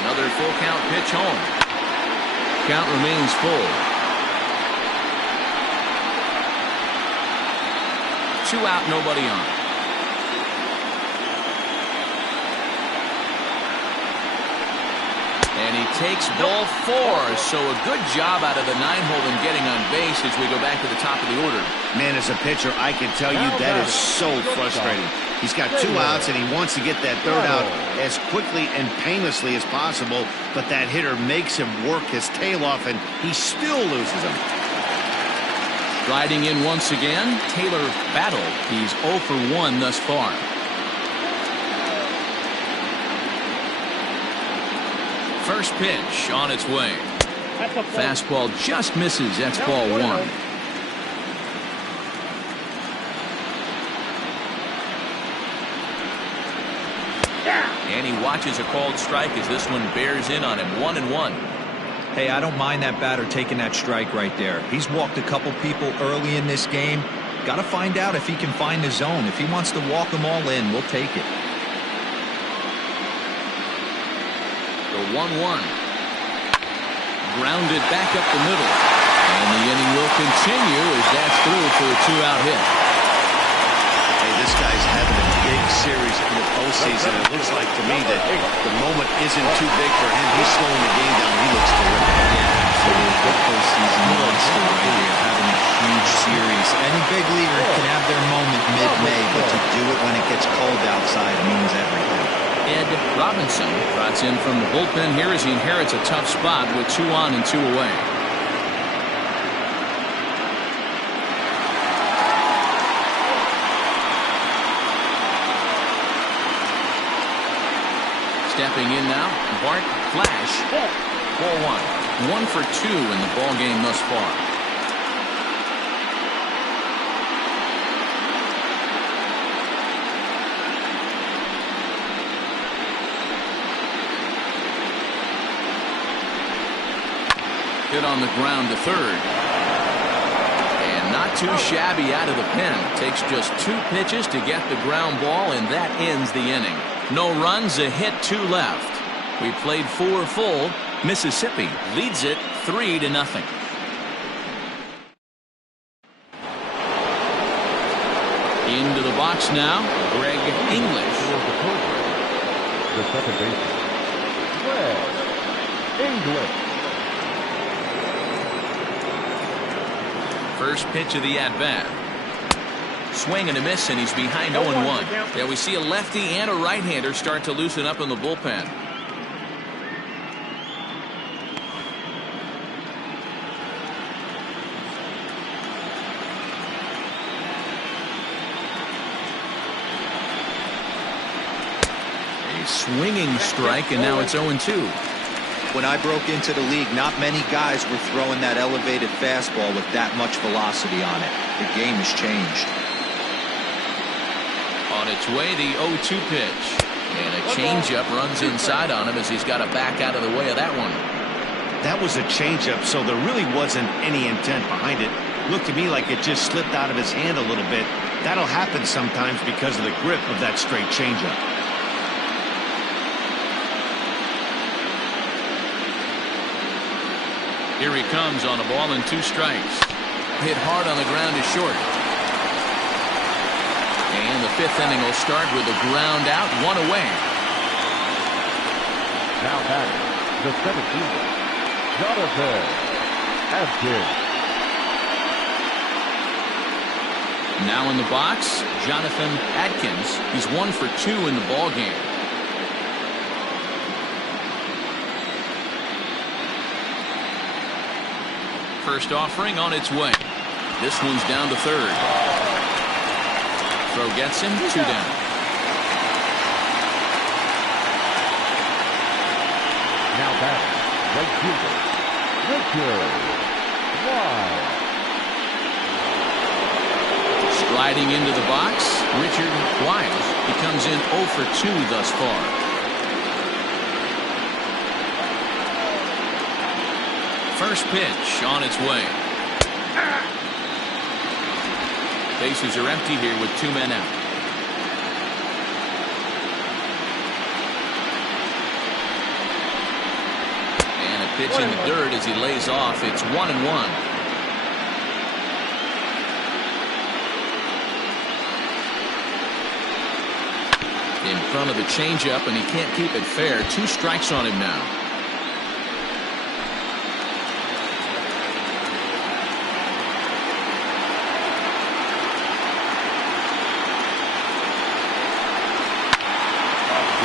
Another full count pitch home. Count remains full. 2 out, nobody on. And he takes ball 4. So a good job out of the 9-hole in getting on base as we go back to the top of the order. Man, as a pitcher, I can tell you that is so frustrating. He's got 2 outs and he wants to get that 3rd out as quickly and painlessly as possible, but that hitter makes him work his tail off and he still loses him. Riding in once again, Taylor Battle. He's 0 for 1 thus far. First pitch on its way. Fastball just misses. That's ball 1. And he watches a called strike as this one bears in on him. 1-1. Hey, I don't mind that batter taking that strike right there. He's walked a couple people early in this game. Got to find out if he can find the zone. If he wants to walk them all in, we'll take it. The 1-1. Grounded back up the middle. And the inning will continue as that's through for a 2-out hit. Hey, this guy's having a big series in the postseason. It looks like to me that the moment isn't too big for him. He's slowing the game down. He looks terrific. Yeah, absolutely. Good postseason monster right here, having a huge series. Any big leaguer can have their moment mid-May, but to do it when it gets cold outside means everything. Ed Robinson trots in from the bullpen here as he inherits a tough spot with 2 on and 2 away. Stepping in now, Bart Flash. Ball 1. 1 for 2 in the ball game thus far. Hit on the ground to third. And not too shabby out of the pen. Takes just 2 pitches to get the ground ball, and that ends the inning. No runs, a hit, 2 left. We played 4 full. Mississippi leads it 3-0. Into the box now, Greg English. The second baseman, Greg English. First pitch of the at-bat. Swing and a miss, and he's behind 0-1. Yeah, we see a lefty and a right-hander start to loosen up in the bullpen. A swinging strike, and now it's 0-2. When I broke into the league, not many guys were throwing that elevated fastball with that much velocity on it. The game has changed. On its way, the 0-2 pitch. And a changeup runs inside on him as he's got to back out of the way of that one. That was a changeup, so there really wasn't any intent behind it. Looked to me like it just slipped out of his hand a little bit. That'll happen sometimes because of the grip of that straight changeup. Here he comes on a ball and 2 strikes. Hit hard on the ground is short. And the 5th inning will start with a ground out, 1 away. Now batting, the 17th, Jonathan Adkins. Now in the box, Jonathan Adkins. He's 1 for 2 in the ball game. First offering on its way. This one's down to 3rd. Throw gets him, 2 down. Now batting, right fielder, Richard Wise. Sliding into the box, Richard Wise. He comes in 0 for 2 thus far. First pitch on its way. Bases are empty here with 2 men out. And a pitch in the dirt as he lays off. It's 1-1. In front of the changeup, and he can't keep it fair. 2 strikes on him now.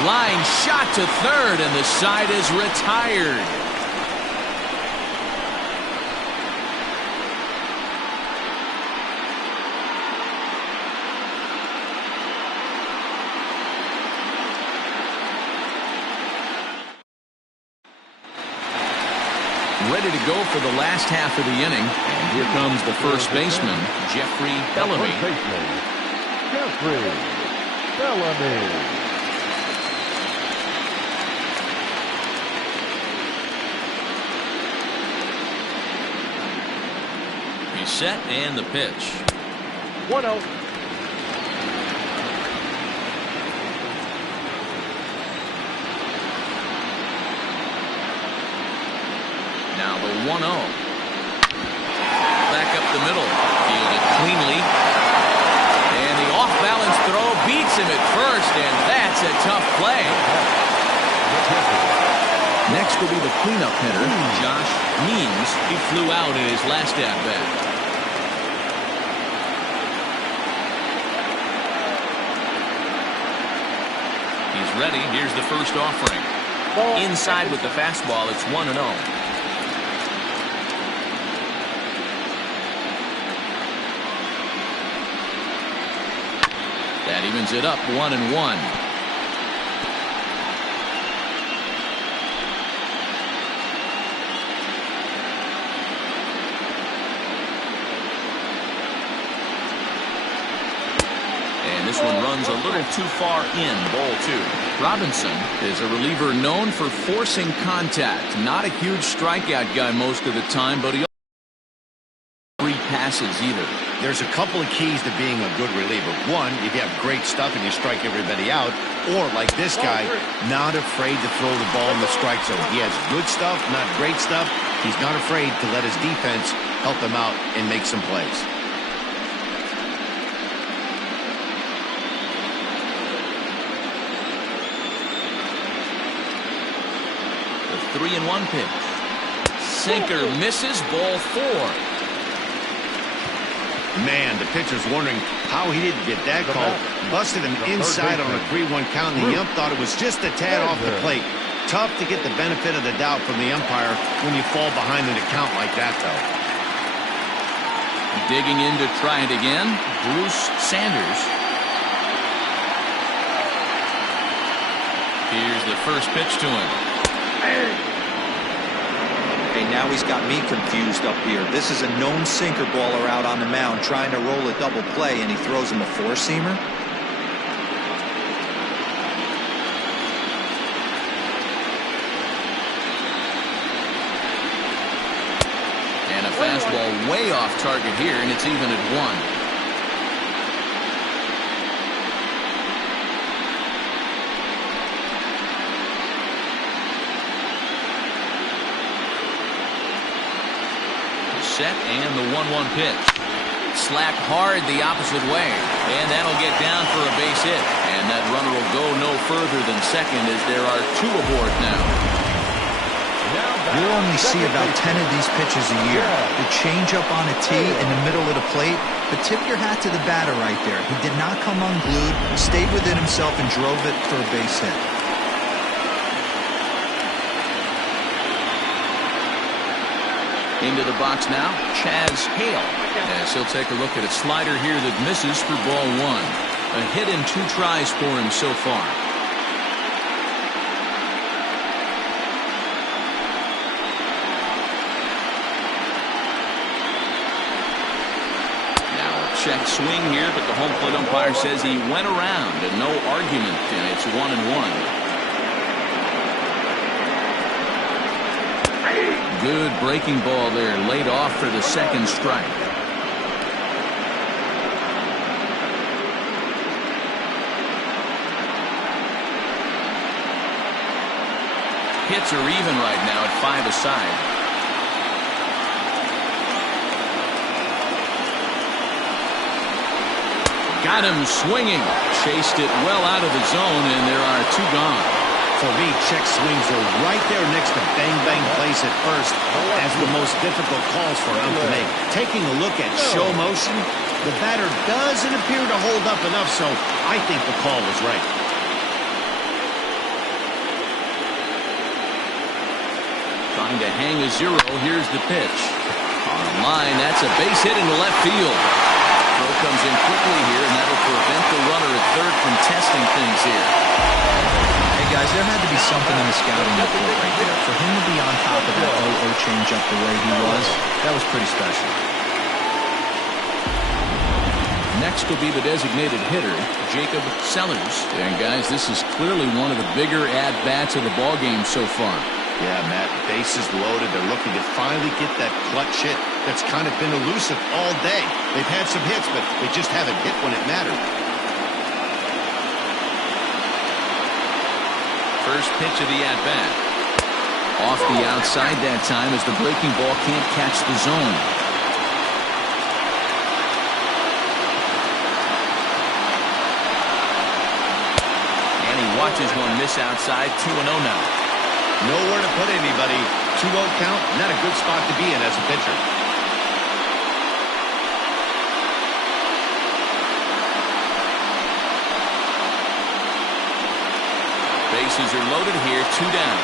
Line shot to 3rd, and the side is retired. Ready to go for the last half of the inning. And here comes the first baseman, Jeffrey Bellamy. Jeffrey Bellamy. He's set and the pitch. 1-0. Now the 1-0. Back up the middle. Fielded cleanly. And the off-balance throw beats him at first, and that's a tough play. Next will be the cleanup hitter, Josh Means. He flew out in his last at-bat. He's ready. Here's the first offering. Inside with the fastball. It's 1-0. That evens it up 1-1. And this one runs a little too far in. Ball 2. Robinson is a reliever known for forcing contact. Not a huge strikeout guy most of the time, but he also passes either. There's a couple of keys to being a good reliever. One, if you have great stuff and you strike everybody out, or like this guy, not afraid to throw the ball in the strike zone. He has good stuff, not great stuff. He's not afraid to let his defense help him out and make some plays. The 3-1 pitch. Sinker misses. Ball 4. Man, the pitcher's wondering how he didn't get that call. Busted him inside on a 3-1 count, and the ump thought it was just a tad off the plate. Tough to get the benefit of the doubt from the umpire when you fall behind in a count like that, though. Digging in to try it again, Bruce Sanders. Here's the first pitch to him. Okay, now he's got me confused up here. This is a known sinker baller out on the mound trying to roll a double play, and he throws him a 4-seamer. fastball way off target here, and it's even at 1. Set and the 1-1 pitch. Slapped hard the opposite way, and that'll get down for a base hit. And that runner will go no further than second as there are 2 aboard now. You'll only see about 10 of these pitches a year. The changeup on a tee in the middle of the plate, but tip your hat to the batter right there. He did not come unglued, stayed within himself, and drove it for a base hit. Into the box now, Chaz Hale. As he'll take a look at a slider here that misses for ball 1. A hit in 2 tries for him so far. Now a check swing here, but the home plate umpire says he went around and no argument, and it's 1-1. Good breaking ball there, laid off for the second strike. Hits are even right now at 5 aside. Got him swinging. Chased it well out of the zone, and there are 2 gone. For me, check swings are right there next to bang-bang plays at first as the most difficult calls for him to make. Taking a look at show motion, the batter doesn't appear to hold up enough, so I think the call was right. Trying to hang a 0. Here's the pitch. On the line, that's a base hit into left field. Throw comes in quickly here, and that'll prevent the runner at third from testing things here. Guys, there had to be something in the scouting report right there. For him to be on top of that 0-0 changeup the way he was, that was pretty special. Next will be the designated hitter, Jacob Sellers. And guys, this is clearly one of the bigger at-bats of the ballgame so far. Yeah, Matt, bases loaded. They're looking to finally get that clutch hit that's kind of been elusive all day. They've had some hits, but they just haven't hit when it mattered. First pitch of the at-bat. Off the outside that time as the breaking ball can't catch the zone. And he watches one miss outside. 2-0 now. Nowhere to put anybody. 2-0 count, not a good spot to be in as a pitcher. Bases are loaded here, 2 down.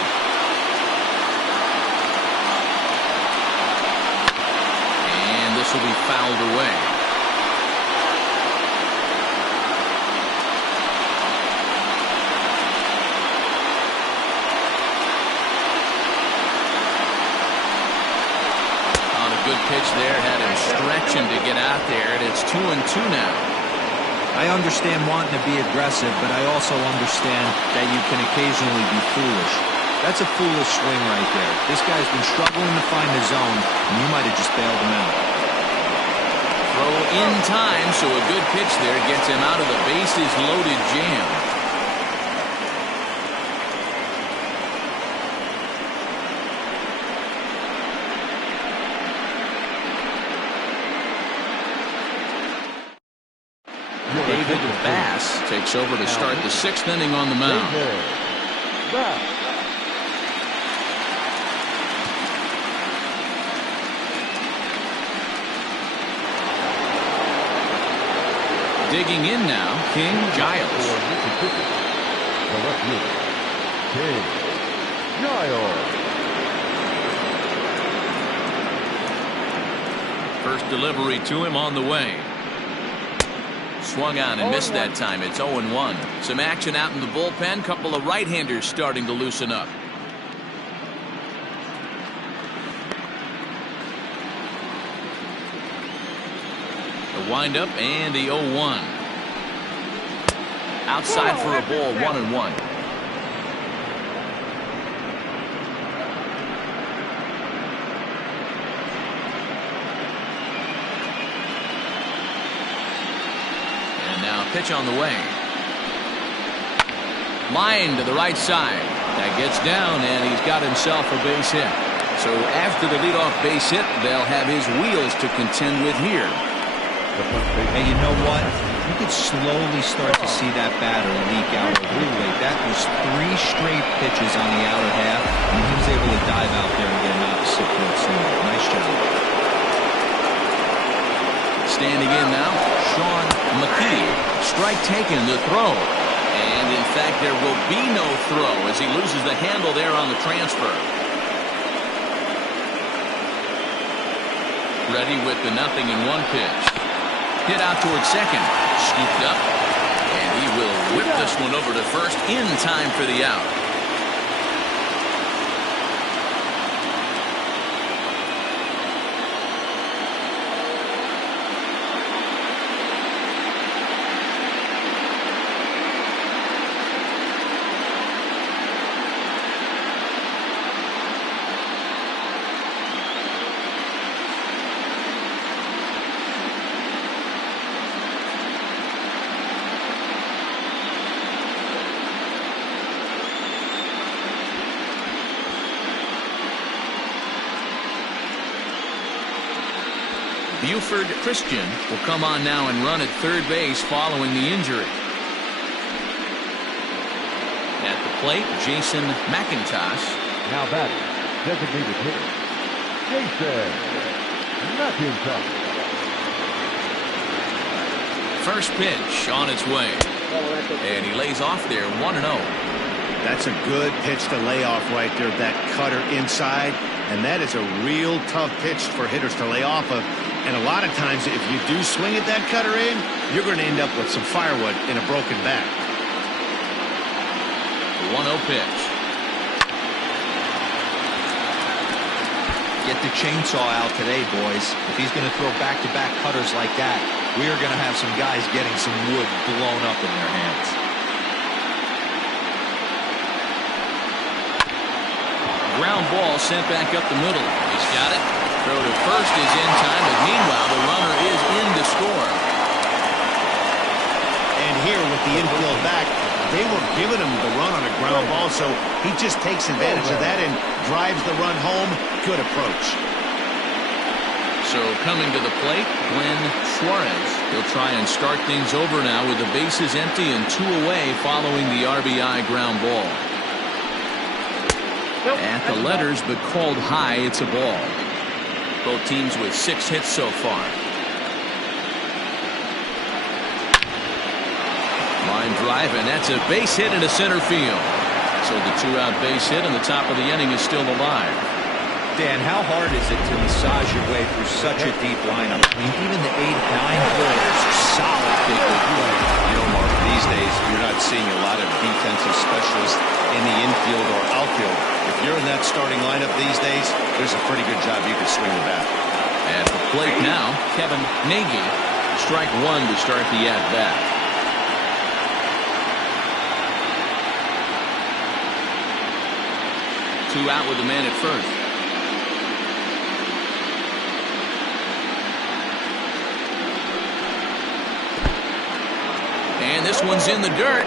And this will be fouled away. On a good pitch there, had him stretching to get out there, and it's 2-2 now. I understand wanting to be aggressive, but I also understand that you can occasionally be foolish. That's a foolish swing right there. This guy's been struggling to find the zone, and you might have just bailed him out. Throw in time, so a good pitch there gets him out of the bases loaded jam. Takes over to start the 6th inning on the mound. Digging in now, King Giles. King Giles. First delivery to him on the way. Swung on and missed that time. It's 0-1. Some action out in the bullpen. Couple of right-handers starting to loosen up. The windup and the 0-1. Outside for a ball, 1-1. pitch on the way. Line to the right side. That gets down, and he's got himself a base hit. So after the leadoff base hit, they'll have his wheels to contend with here. Hey, you know what? You could slowly start to see that batter leak out a little late. That was 3 straight pitches on the outer half, and he was able to dive out there and get an opposite field single. Nice job. Standing in now, Mckee. Strike taken, the throw. And in fact, there will be no throw as he loses the handle there on the transfer. Ready with the 0-1 pitch. Hit out towards second. Scooped up. And he will whip this one over to first in time for the out. Buford Christian will come on now and run at third base following the injury. At the plate, Jason Mcintosh. Now batting, designated hitter, Jason Mcintosh. First pitch on its way. And he lays off there 1-0. That's a good pitch to lay off right there, that cutter inside. And that is a real tough pitch for hitters to lay off of. And a lot of times, if you do swing at that cutter in, you're going to end up with some firewood in a broken bat. 1-0 pitch. Get the chainsaw out today, boys. If he's going to throw back-to-back cutters like that, we are going to have some guys getting some wood blown up in their hands. Ground ball sent back up the middle. He's got it. Throw to first is in time, but meanwhile the runner is in to score. And here with the infield back, they were giving him the run on a ground ball, so he just takes advantage of that and drives the run home. Good approach. So coming to the plate, Glenn Suarez. He'll try and start things over now with the bases empty and 2 away following the RBI ground ball. At the letters, but called high, it's a ball. Both teams with 6 hits so far. Line drive, and that's a base hit into center field. So the 2-out base hit in the top of the inning is still alive. Dan, how hard is it to massage your way through such a deep lineup? I mean, even the 8-9 players are solid big league players. You know, Mark, these days you're not seeing a lot of defensive specialists in the infield or outfield. If you're in that starting lineup these days, there's a pretty good job you can swing the bat. At the plate now, Kevin Mckee. Strike 1 to start the at-bat. Two out with the man at first. And this one's in the dirt.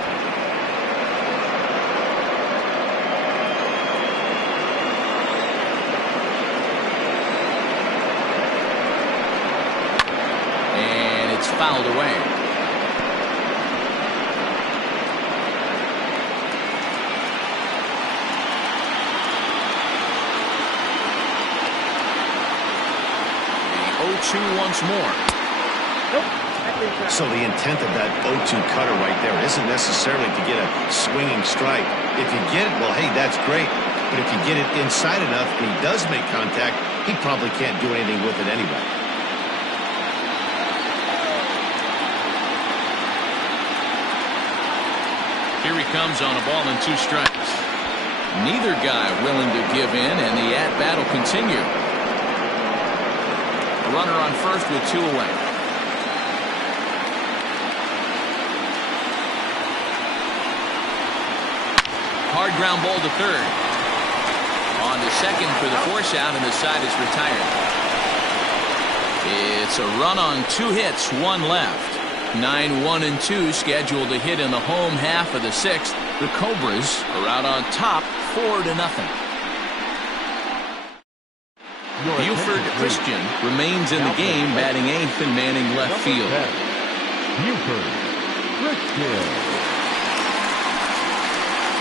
And it's fouled away. The 0-2 once more. So the intent of that 0-2 cutter right there isn't necessarily to get a swinging strike. If you get it, well, hey, that's great. But if you get it inside enough and he does make contact, he probably can't do anything with it anyway. Here he comes on a ball and 2 strikes. Neither guy willing to give in, and the at-bat will continue. A runner on first with 2 away. Hard ground ball to third. On to second for the force out, and the side is retired. It's a run on 2 hits, 1 left. 9-1-2 scheduled to hit in the home half of the 6th. The Cobras are out on top 4-0. Buford Christian remains in the game, batting 8th and manning left field. Buford Christian.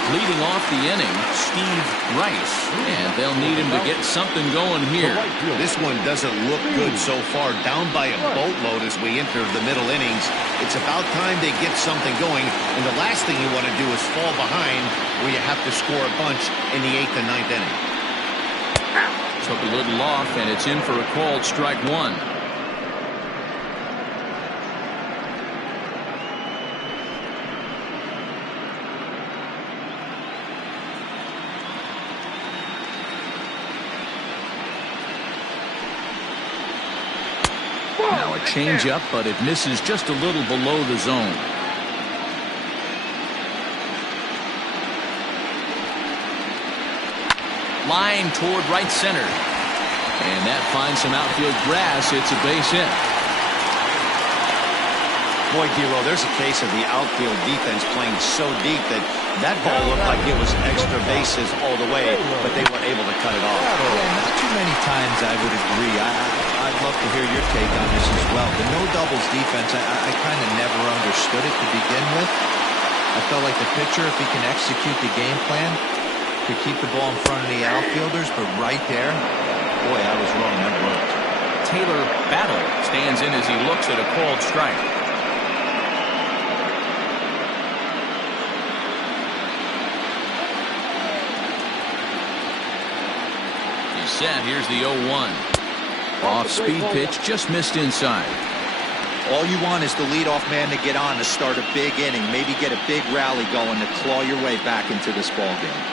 Leading off the inning, Steve Rice, and they'll need him to get something going here. This one doesn't look good so far, down by a boatload as we enter the middle innings. It's about time they get something going, and the last thing you want to do is fall behind where you have to score a bunch in the 8th and 9th inning. Took a little off, and it's in for a called strike 1. Now a changeup, but it misses just a little below the zone. Line toward right center. And that finds some outfield grass. It's a base hit. Boy, Dero, there's a case of the outfield defense playing so deep that ball looked like it was extra bases all the way, but they weren't able to cut it off. Yeah, not too many times I would agree. I'd love to hear your take on this as well. The no doubles defense, I kind of never understood it to begin with. I felt like the pitcher, if he can execute the game plan, could keep the ball in front of the outfielders, but right there, boy, I was wrong. That worked. Taylor Battle stands in as he looks at a called strike. He's set. Here's the 0-1. Off-speed pitch, just missed inside. All you want is the leadoff man to get on to start a big inning, maybe get a big rally going to claw your way back into this ball game.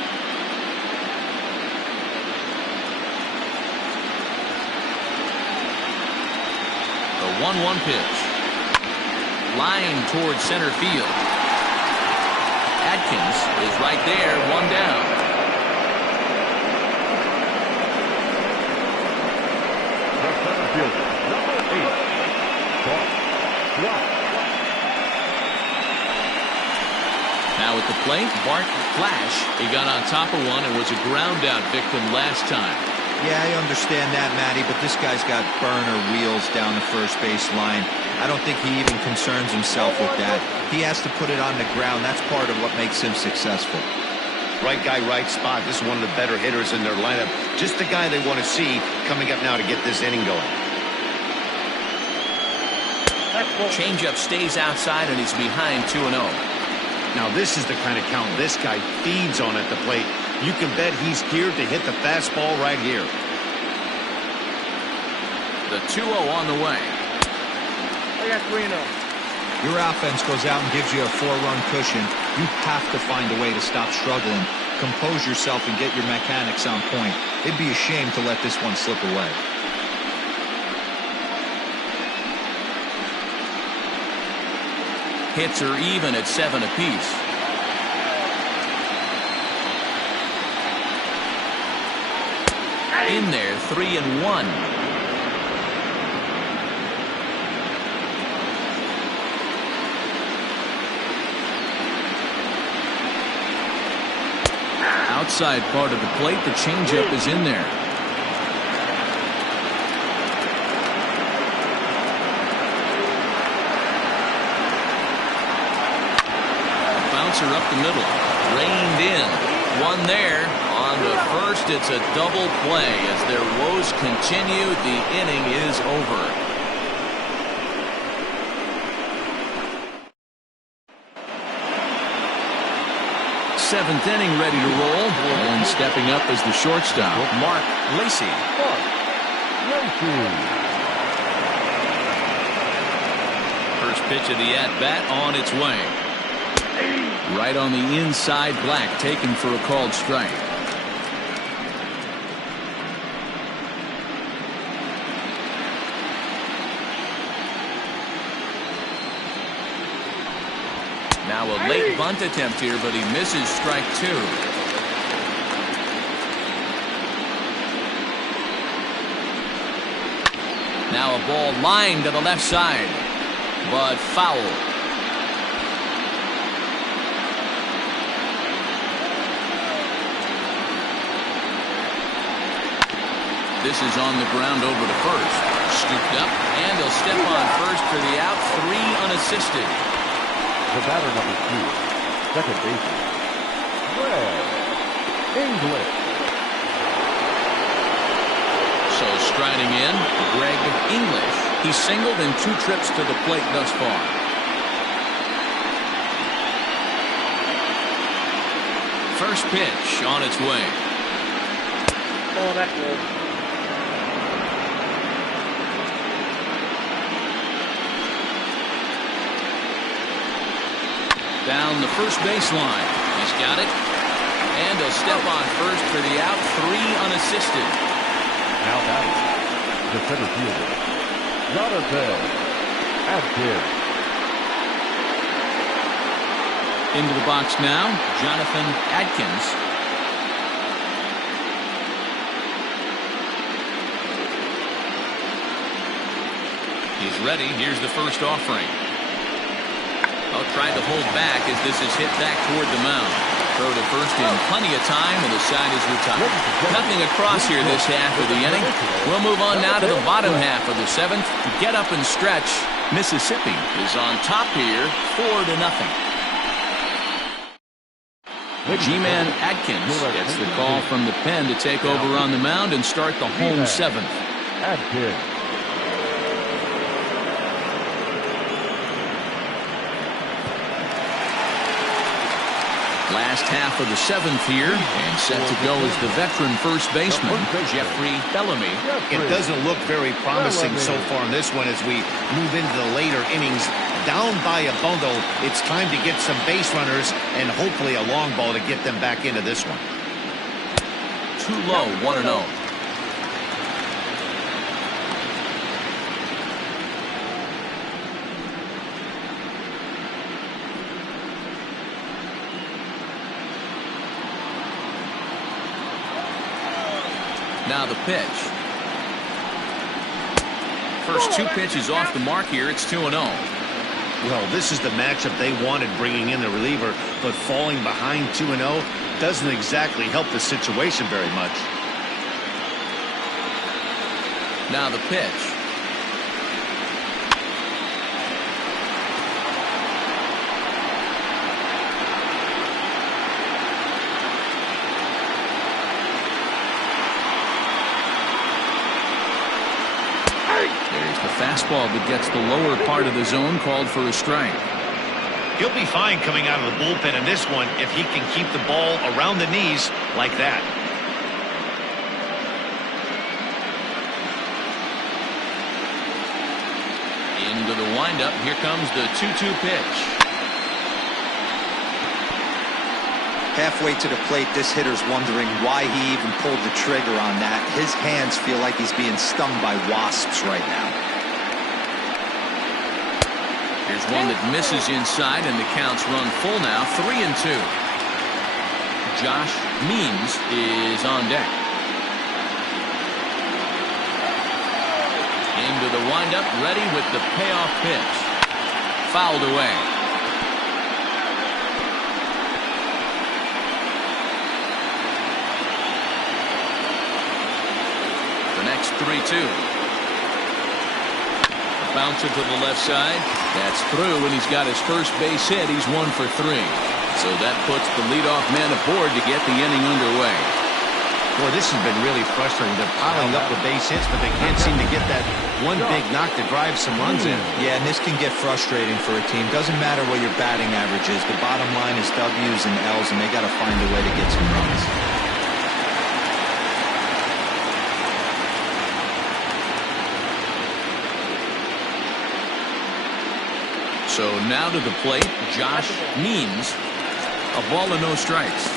The 1-1 pitch. Line towards center field. Adkins is right there, one down. Now at the plate, Bart Flash. He got on top of one and was a ground out victim last time. Yeah, I understand that, Matty, but this guy's got burner wheels down the first base line. I don't think he even concerns himself with that. He has to put it on the ground. That's part of what makes him successful. Right guy, right spot. This is one of the better hitters in their lineup. Just the guy they want to see coming up now to get this inning going. Changeup stays outside, and he's behind 2-0. Now this is the kind of count this guy feeds on at the plate. You can bet he's geared to hit the fastball right here. The 2-0 on the way. I got 3-0. Your offense goes out and gives you a 4-run cushion. You have to find a way to stop struggling, compose yourself, and get your mechanics on point. It'd be a shame to let this one slip away. Hits are even at 7 apiece. In there, 3-1. Outside part of the plate, the changeup is in there. Bouncer up the middle, reined in. One there. On the first, it's a double play. As their woes continue, the inning is over. Seventh inning ready to roll. And stepping up as the shortstop, Mark Lacey. First pitch of the at-bat on its way. Right on the inside, Black taken for a called strike. Now a late bunt attempt here, but he misses strike 2. Now a ball lined to the left side. but foul. This is on the ground over to first. Scooped up, and he'll step on first for the out. 3 unassisted. The batter number 2, second baseman, English. So striding in, Greg English. He's singled in 2 trips to the plate thus far. First pitch on its way. Oh, that's good. Down the first baseline. He's got it. And he'll step on first for the out. 3 unassisted. Now batting, the center fielder, Adkins. Into the box now, Jonathan Adkins. He's ready. Here's the first offering. Tried to hold back as this is hit back toward the mound. Throw to first in plenty of time, and the side is retired. Nothing across here this half of the inning. We'll move on now to the bottom half of the 7th. Get up and stretch. Mississippi is on top here, 4-0. G-Man Adkins gets the call from the pen to take over on the mound and start the home 7th. Adkins. Last half of the 7th here, and set to go is the veteran first baseman, Jeffrey Bellamy. It doesn't look very promising so far in this one as we move into the later innings. Down by a bundle, it's time to get some base runners and hopefully a long ball to get them back into this one. Too low, 1-0. Now the pitch. First 2 pitches off the mark here. It's 2-0. Well, this is the matchup they wanted, bringing in the reliever, but falling behind 2-0 doesn't exactly help the situation very much. Now the pitch. There's the fastball that gets the lower part of the zone, called for a strike. He'll be fine coming out of the bullpen in this one if he can keep the ball around the knees like that. Into the windup. Here comes the 2-2 pitch. Halfway to the plate, this hitter's wondering why he even pulled the trigger on that. His hands feel like he's being stung by wasps right now. Here's one that misses inside, and the count's run full now. 3-2. Josh Means is on deck. Into the windup, ready with the payoff pitch. Fouled away. Next 3-2. Bouncer to the left side. That's through, and he's got his first base hit. He's 1 for 3. So that puts the leadoff man aboard to get the inning underway. Boy, this has been really frustrating. They're piling up the base hits, but they can't seem to get that one big knock to drive some runs in. Yeah, and this can get frustrating for a team. Doesn't matter what your batting average is. The bottom line is W's and L's, and they got to find a way to get some runs. So now to the plate, Josh Means. A ball and no strikes.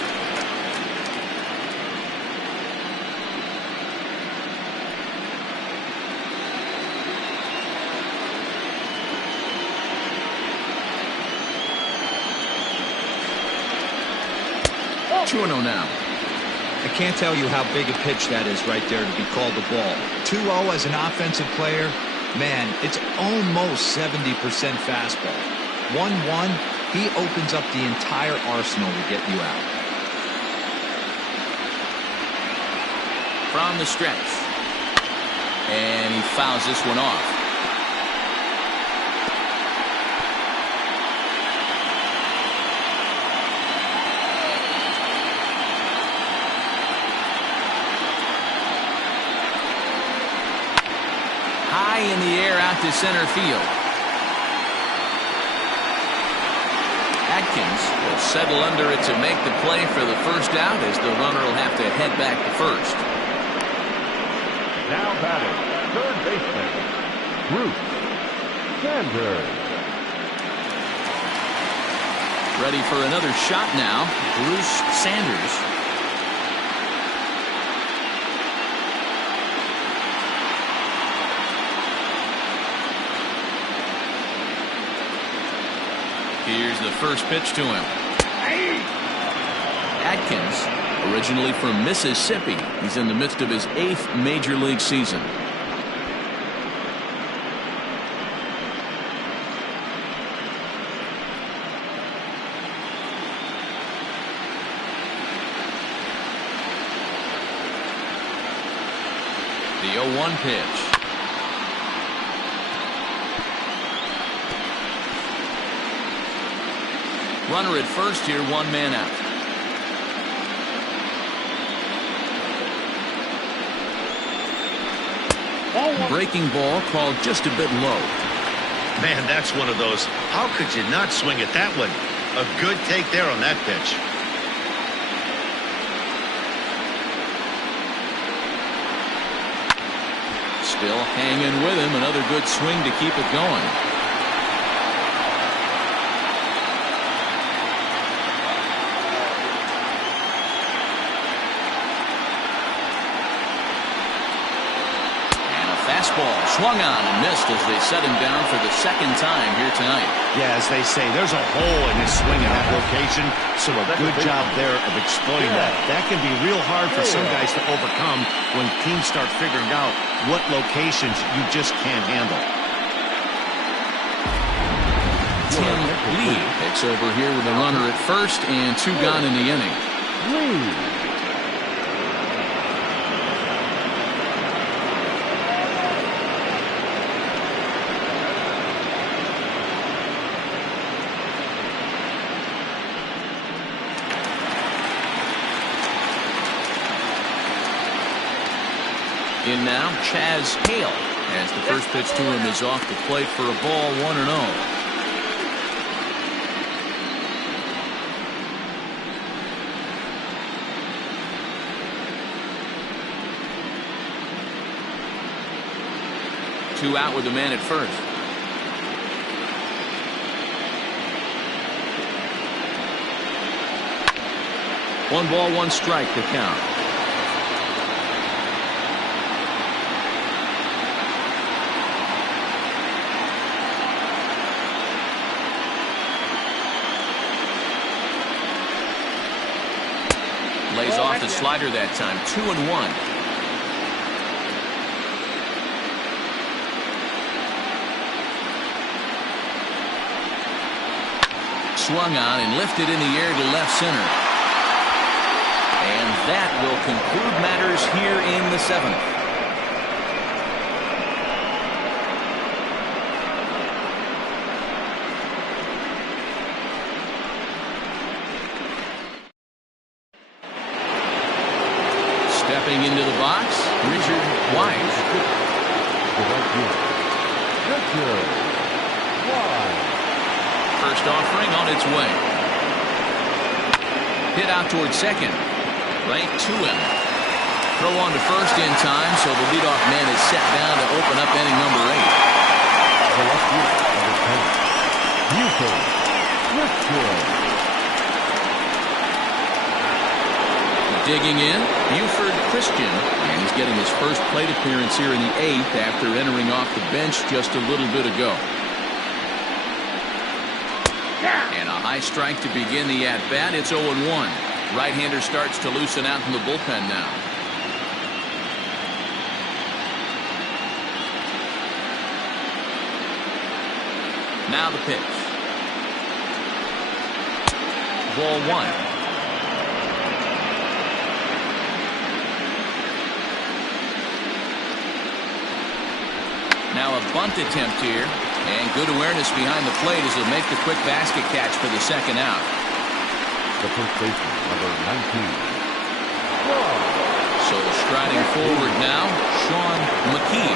Oh. 2-0 now. I can't tell you how big a pitch that is right there to be called the ball. 2-0 as an offensive player, Man, it's almost 70% fastball. 1-1, he opens up the entire arsenal to get you out. From the stretch. And he fouls this one off. High in the air out to center field. Adkins will settle under it to make the play for the first out as the runner will have to head back to first. Now batting, third baseman, Bruce Sanders. Ready for another shot now, Bruce Sanders. Here's the first pitch to him. Adkins, originally from Mississippi. He's in the midst of his 8th major league season. The 0-1 pitch. Runner at first here, 1 man out. Breaking ball called just a bit low. Man, that's one of those. How could you not swing at that one? A good take there on that pitch. Still hanging with him. Another good swing to keep it going. Fastball swung on and missed as they set him down for the 2nd time here tonight. Yeah, as they say, there's a hole in his swing in that location, so a good job there of exploiting that. That can be real hard for some guys to overcome when teams start figuring out what locations you just can't handle. Tim Lee takes over here with a runner at first and 2 gone in the inning. In now, Chaz Hale, as the first pitch to him is off the plate for a ball, 1-0. Two out with the man at first. One ball, 1 strike to count. Lays off the slider that time. 2-1. Swung on and lifted in the air to left center. And that will conclude matters here in the 7th. Stepping into the box, Richard Wise. First offering on its way. Hit out towards second. Right to him. Throw on to first in time, so the leadoff man is set down to open up inning number 8. Digging in, Buford Christian, and he's getting his first plate appearance here in the 8th after entering off the bench just a little bit ago. And a high strike to begin the at-bat. It's 0-1. Right-hander starts to loosen out in the bullpen now. Now the pitch. Ball 1. Now a bunt attempt here, and good awareness behind the plate as he'll make the quick basket catch for the second out. The first baseman, number 19. So striding forward now, Mckee.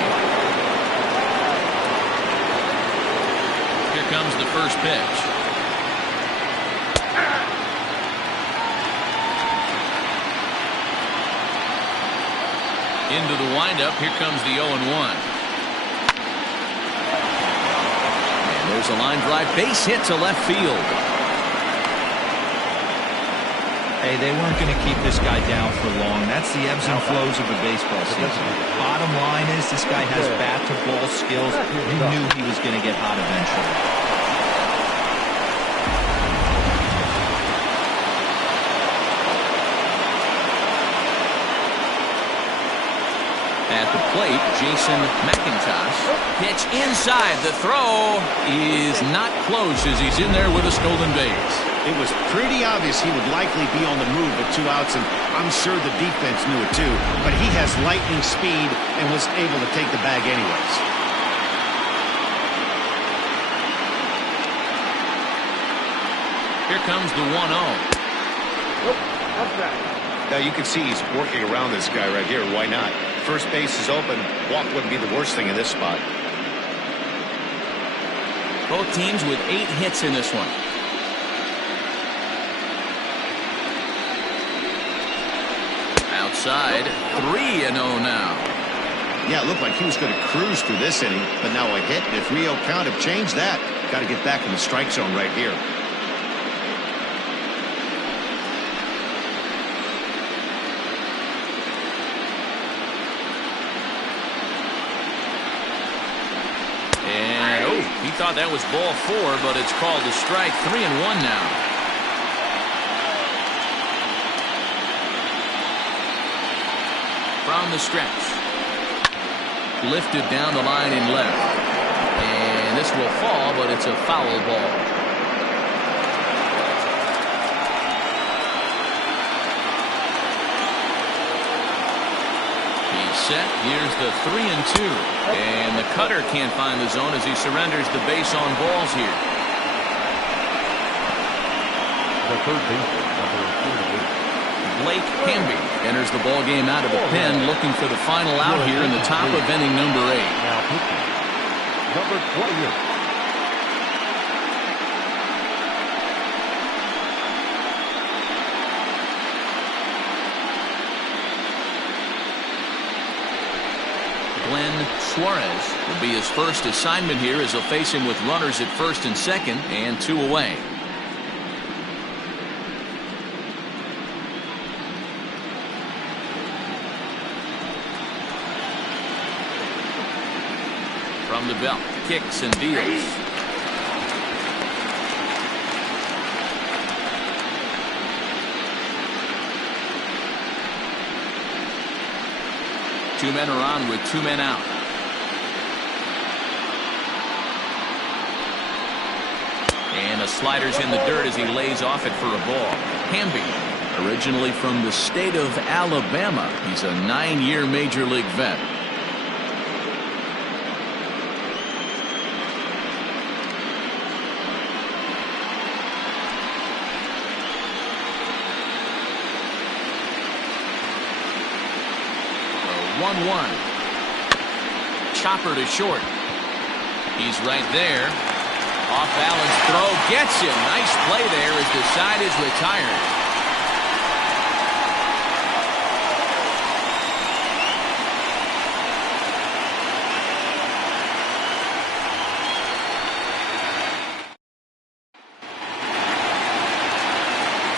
Here comes the first pitch. Into the windup, here comes the 0-1. There's a line drive, base hit to left field. Hey, they weren't going to keep this guy down for long. That's the ebbs and flows of a baseball season. Bottom line is this guy has bat-to-ball skills. You knew he was going to get hot eventually. At the plate, Mcintosh. Pitch inside. The throw is not close as he's in there with a stolen base. It was pretty obvious he would likely be on the move with 2 outs, and I'm sure the defense knew it too. But he has lightning speed and was able to take the bag anyways. Here comes the 1-0. Now you can see he's working around this guy right here. Why not? First base is open. Walk wouldn't be the worst thing in this spot. Both teams with 8 hits in this one. Outside, 3-0 now. Yeah, it looked like he was going to cruise through this inning, but now a hit and a 3-0 count have changed that. Got to get back in the strike zone right here. He thought that was ball 4, but it's called a strike. 3-1 now. From the stretch. Lifted down the line in left. And this will fall, but it's a foul ball. Set. Here's the 3-2, and the cutter can't find the zone as he surrenders the base on balls here. The third baseman, number 48. Blake Hamby enters the ball game out of the pen, looking for the final out here in the top of inning number 8. Now pitching, number 28. Suarez will be his first assignment here as he'll face him with runners at first and second and 2 away. From the belt, kicks and deals. Two men are on with 2 men out. And a slider's in the dirt as he lays off it for a ball. Hamby, originally from the state of Alabama. He's a 9-year major league vet. A 1-1. Chopper to short. He's right there. Off balance throw gets him. Nice play there as the side is retired.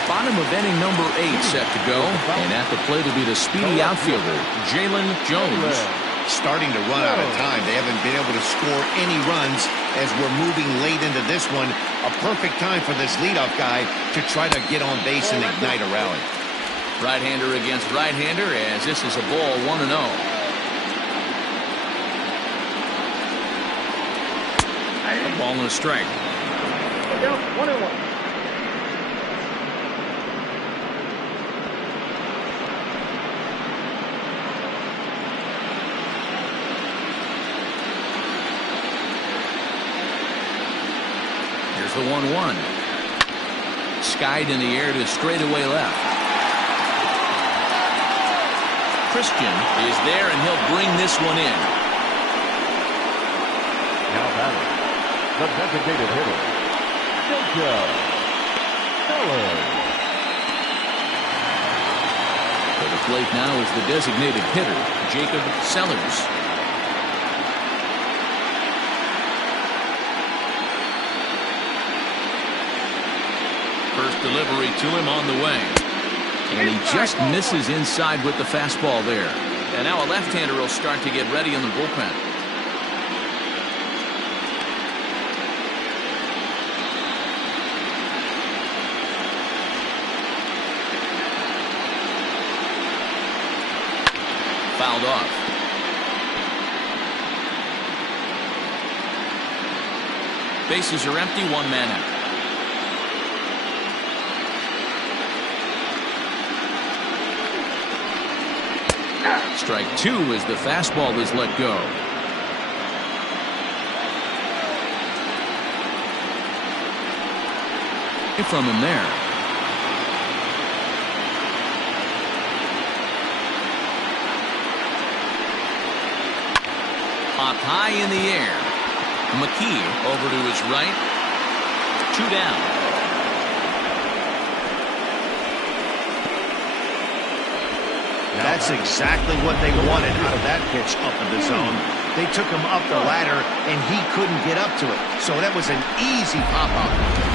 Bottom of inning number 8 set to go. And at the plate will be the speedy outfielder, Jalen Jones. Starting to run out of time. They haven't been able to score any runs as we're moving late into this one. A perfect time for this leadoff guy to try to get on base and ignite a rally. Right-hander against right-hander as this is a ball 1-0. A ball and a strike. Down 1-1. Here's the 1-1. Skied in the air to straightaway left. Christian is there, and he'll bring this one in. Now batting, the designated hitter, Ellison. To the plate now is the designated hitter, Jacob Sellers. First delivery to him on the way. And he just misses inside with the fastball there. And now a left-hander will start to get ready in the bullpen. Fouled off. Bases are empty, one man out. Strike two as the fastball is let go. From him there. Popped high in the air. Mckee over to his right. 2 down. That's exactly what they wanted out of that pitch up in the zone. They took him up the ladder, and he couldn't get up to it. So that was an easy pop-out.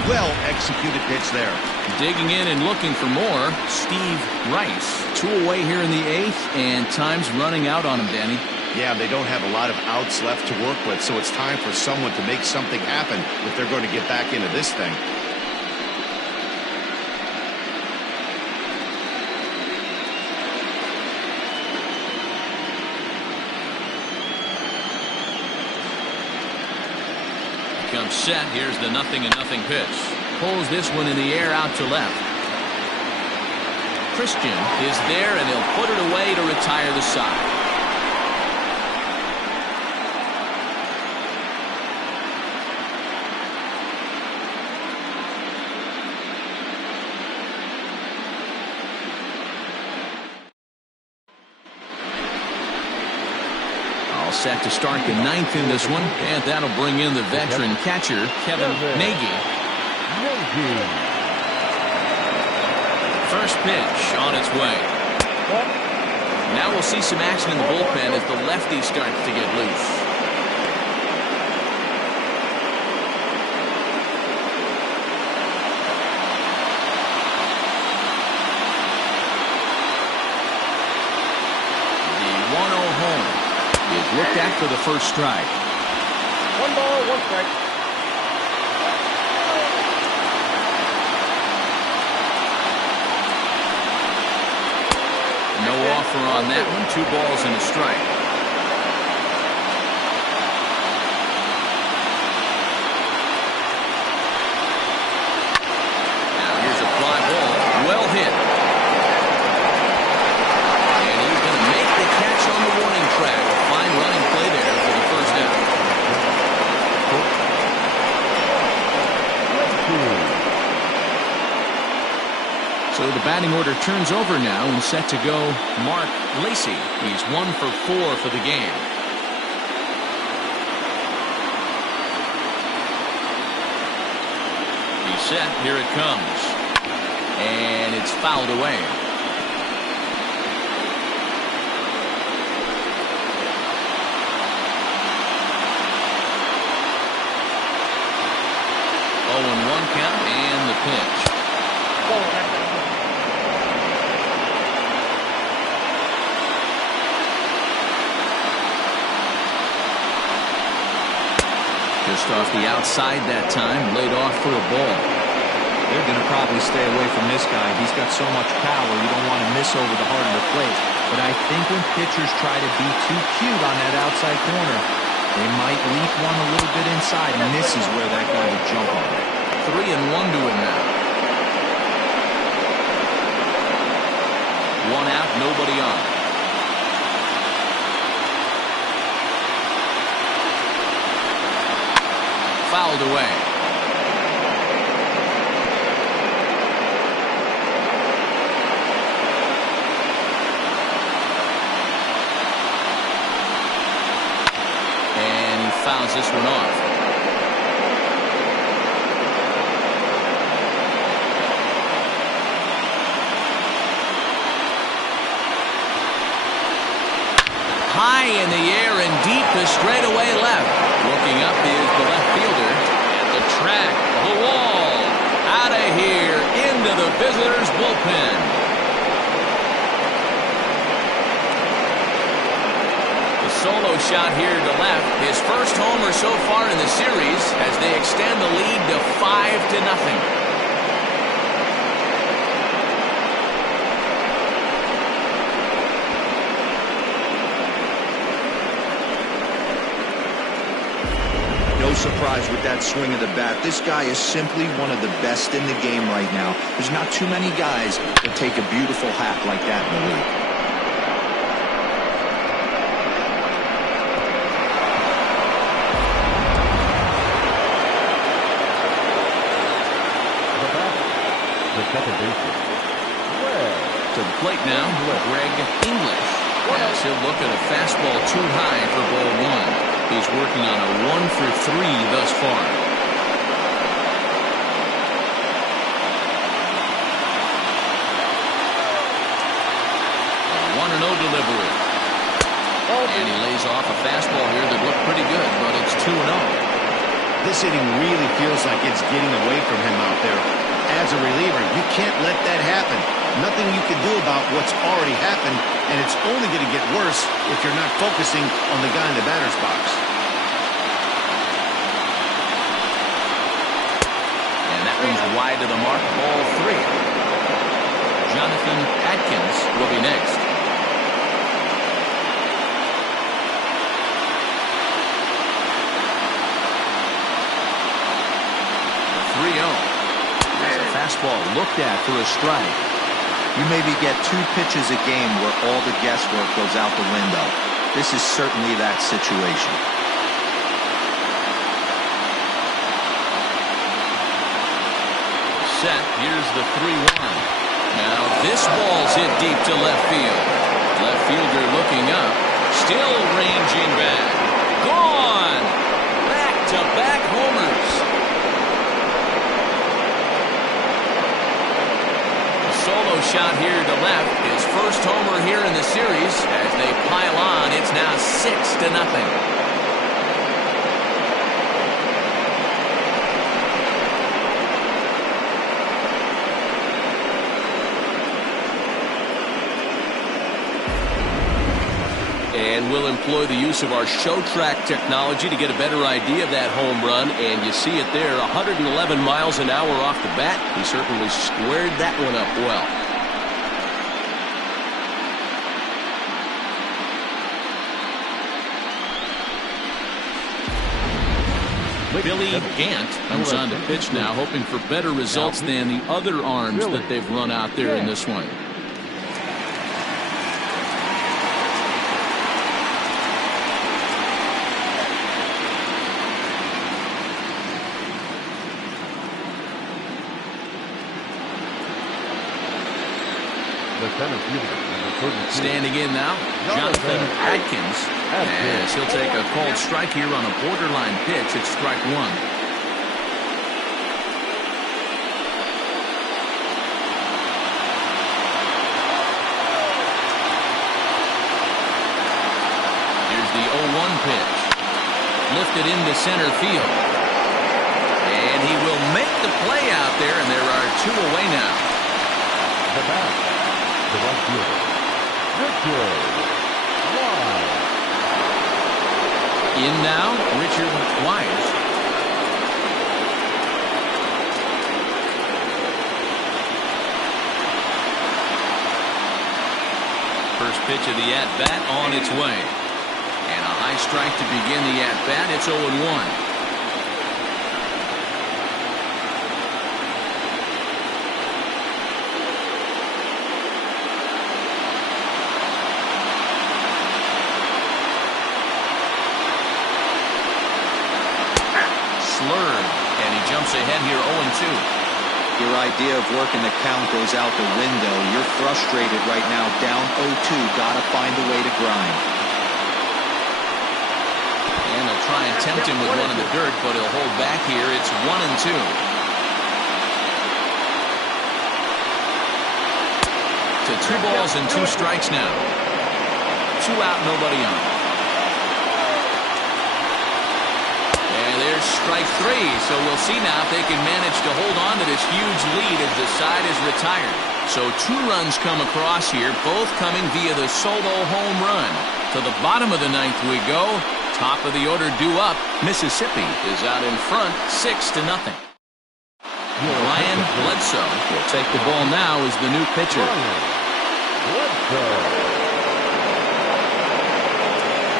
Well executed pitch there. Digging in and looking for more, Steve Rice. 2 away here in the 8th, and time's running out on him, Danny. Yeah, they don't have a lot of outs left to work with, so it's time for someone to make something happen if they're going to get back into this thing. Comes set. Here's the 0-0 pitch. Pulls this one in the air out to left. Christian is there, and he'll put it away to retire the side. Set to start the 9th in this one, and that'll bring in the veteran catcher, Kevin Mckee. First pitch on its way. Now we'll see some action in the bullpen as the lefty starts to get loose. The 1-0 home is looked at for the first strike. 1 ball, 1 strike. No offer on that one. 2 balls and a strike. Now here's a fly ball. Well hit. And he's going to make the catch on the warning track. Fine running play there for the first out. So the batting order turns over now and set to go Mark Lacey. He's 1 for 4 for the game. He's set. Here it comes. And it's fouled away. Oh, 1 count and the pitch. Just off the outside that time, laid off for a ball. They're going to probably stay away from this guy. He's got so much power, you don't want to miss over the heart of the plate. But I think when pitchers try to be too cute on that outside corner, They might leap one a little bit inside, and this is where that guy would jump on it. 3-1 to him now. 1 out, nobody on. Fouled away. And he fouls this one off. High in the air and deep to straightaway left. Looking up is the left fielder. At the track, the wall. Out of here, into the visitors' bullpen. The solo shot here to left. His first homer so far in the series as they extend the lead to 5-0. No surprise with that swing of the bat. This guy is simply one of the best in the game right now. There's not too many guys that take a beautiful hack like that in the league. The second baseman. To the plate now, Greg English. As he'll look at a fastball too high for ball 1. He's working on a 1-for-3 thus far. 1-0 delivery. And he lays off a fastball here that looked pretty good, but it's 2-0. This inning really feels like it's getting away from him out there. As a reliever, you can't let that happen. Nothing you can do about what's already happened, and it's only going to get worse if you're not focusing on the guy in the batter's box. And that one's wide to the mark, ball 3. Jonathan Adkins will be next. 3-0. There's a fastball looked at for a strike. You maybe get 2 pitches a game where all the guesswork goes out the window. This is certainly that situation. Set. Here's the 3-1. Now this ball's hit deep to left field. Left fielder looking up. Still ranging back. Gone! Back-to-back homers. Solo shot here to left. His first homer here in the series. As they pile on, it's now 6-0. And we'll employ the use of our show track technology to get a better idea of that home run. And you see it there, 111 miles an hour off the bat. He certainly squared that one up well. Billy Gant comes on the pitch now, hoping for better results than the other arms that they've run out there in this one. Standing in now, Jonathan Adkins. As he'll take a called strike here on a borderline pitch at strike 1. Here's the 0-1 pitch. Lifted into center field. And he will make the play out there, and there are 2 away now. The back. The right fielder. Richard Wise. In now, Richard Wise. First pitch of the at-bat on its way. And a High strike to begin the at-bat. It's 0-1. And he jumps ahead here 0-2. Your idea of working the count goes out the window. You're frustrated right now, down 0-2. Gotta find a way to grind. And they'll try and tempt him with one in the dirt, but he'll hold back here. It's 1-2. To 2 balls and 2 strikes now. 2 out, nobody on. There's strike 3, so we'll see now if they can manage to hold on to this huge lead as the side is retired. So 2 runs come across here, both coming via the solo home run. To the bottom of the 9th we go. Top of the order due up. Mississippi is out in front, 6-0. Ryan Bledsoe will take the ball now as the new pitcher.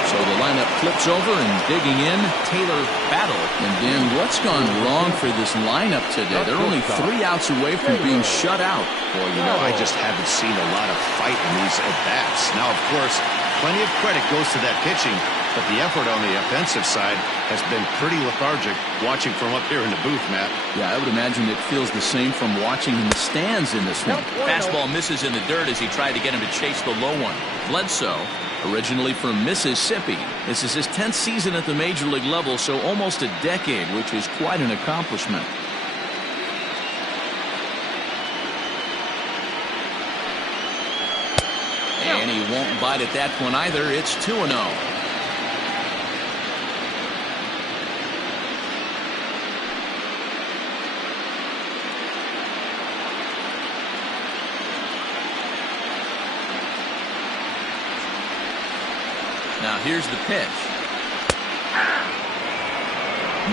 So the lineup flips over and digging in, Taylor Battle. And Dan, what's gone wrong for this lineup today? They're only 3 outs away from being shut out. Well, you know, I just haven't seen a lot of fight in these at-bats. Now, of course, plenty of credit goes to that pitching, but the effort on the offensive side has been pretty lethargic watching from up here in the booth, Matt. Yeah, I would imagine it feels the same from watching in the stands in this one. Fastball misses in the dirt as he tried to get him to chase the low one. Bledsoe, originally from Mississippi. This is his 10th season at the major league level, so almost a decade, which is quite an accomplishment. And he won't bite at that one either. It's 2-0. Now here's the pitch.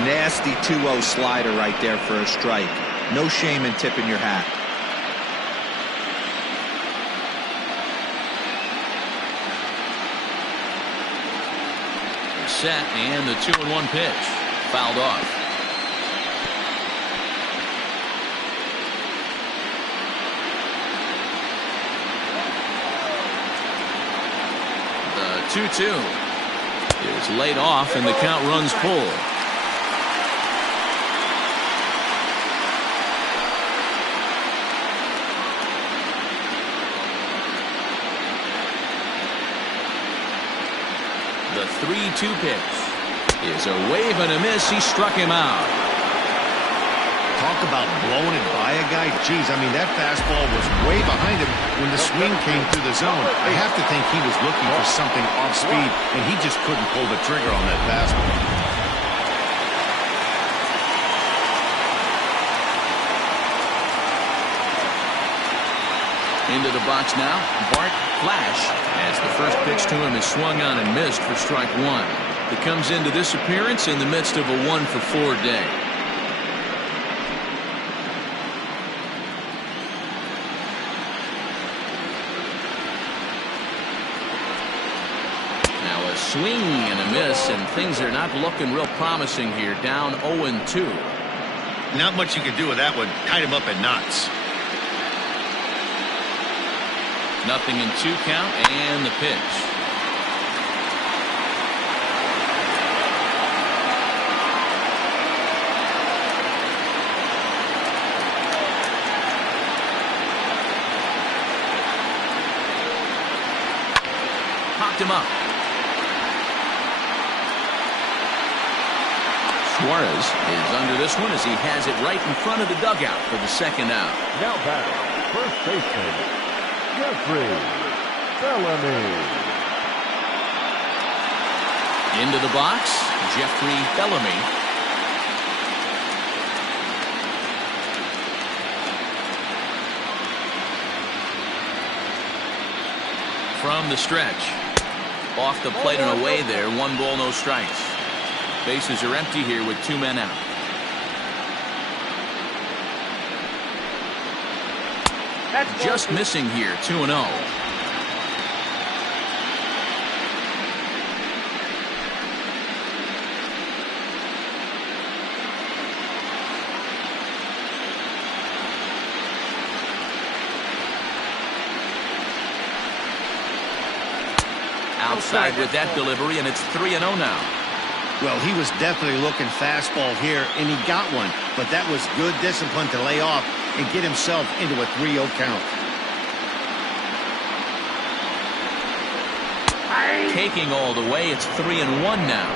Nasty 2-0 slider right there for a strike. No shame in tipping your hat. Set, and the 2-1 pitch. Fouled off. The 2-2 is laid off, and the count runs full. The 3-2 pitch is a wave and a miss. He struck him out. Talk about blowing it by a guy. Geez, I mean, that fastball was way behind him when the swing came through the zone. I have to think he was looking for something off speed, and he just couldn't pull the trigger on that fastball. Into the box now, Bart Flash, as the first pitch to him is swung on and missed for strike 1. He comes into this appearance in the midst of a 1-for-4 day. Now a swing and a miss, and things are not looking real promising here, down 0-2. Not much you can do with that one. Tied him up in knots. 0-2 count, and the pitch. Popped him up. Suarez is under this one as he has it right in front of the dugout for the second out. Now back, first baseman, Bellamy. Into the box, Jeffrey Bellamy. From the stretch. Off the plate and away there. 1 ball, no strikes. Bases are empty here with 2 men out. Just missing here, 2-0. outside with that delivery, and it's 3-0 now. Well, he was definitely looking fastball here, and he got one. But that was good discipline to lay off and get himself into a 3-0 count. Taking all the way, it's 3-1 now.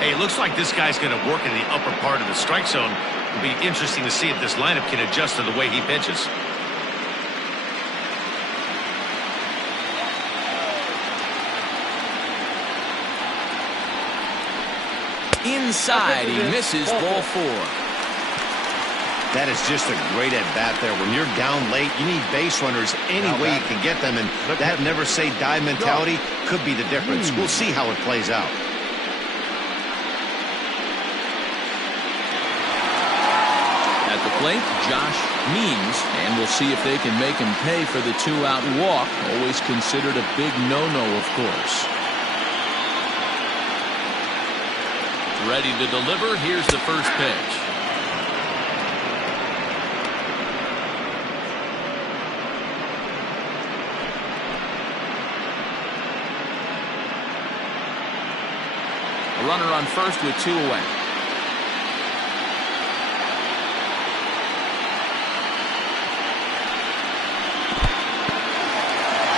Hey, it looks like this guy's going to work in the upper part of the strike zone. It'll be interesting to see if this lineup can adjust to the way he pitches. Inside, he misses, ball 4. That is just a great at-bat there. When you're down late, you need base runners any way you can get them, and that never-say-die mentality could be the difference. We'll see how it plays out. At the plate, Josh Means, and we'll see if they can make him pay for the 2-out walk. Always considered a big no-no, of course. Ready to deliver. Here's the first pitch. A runner on first with 2 away.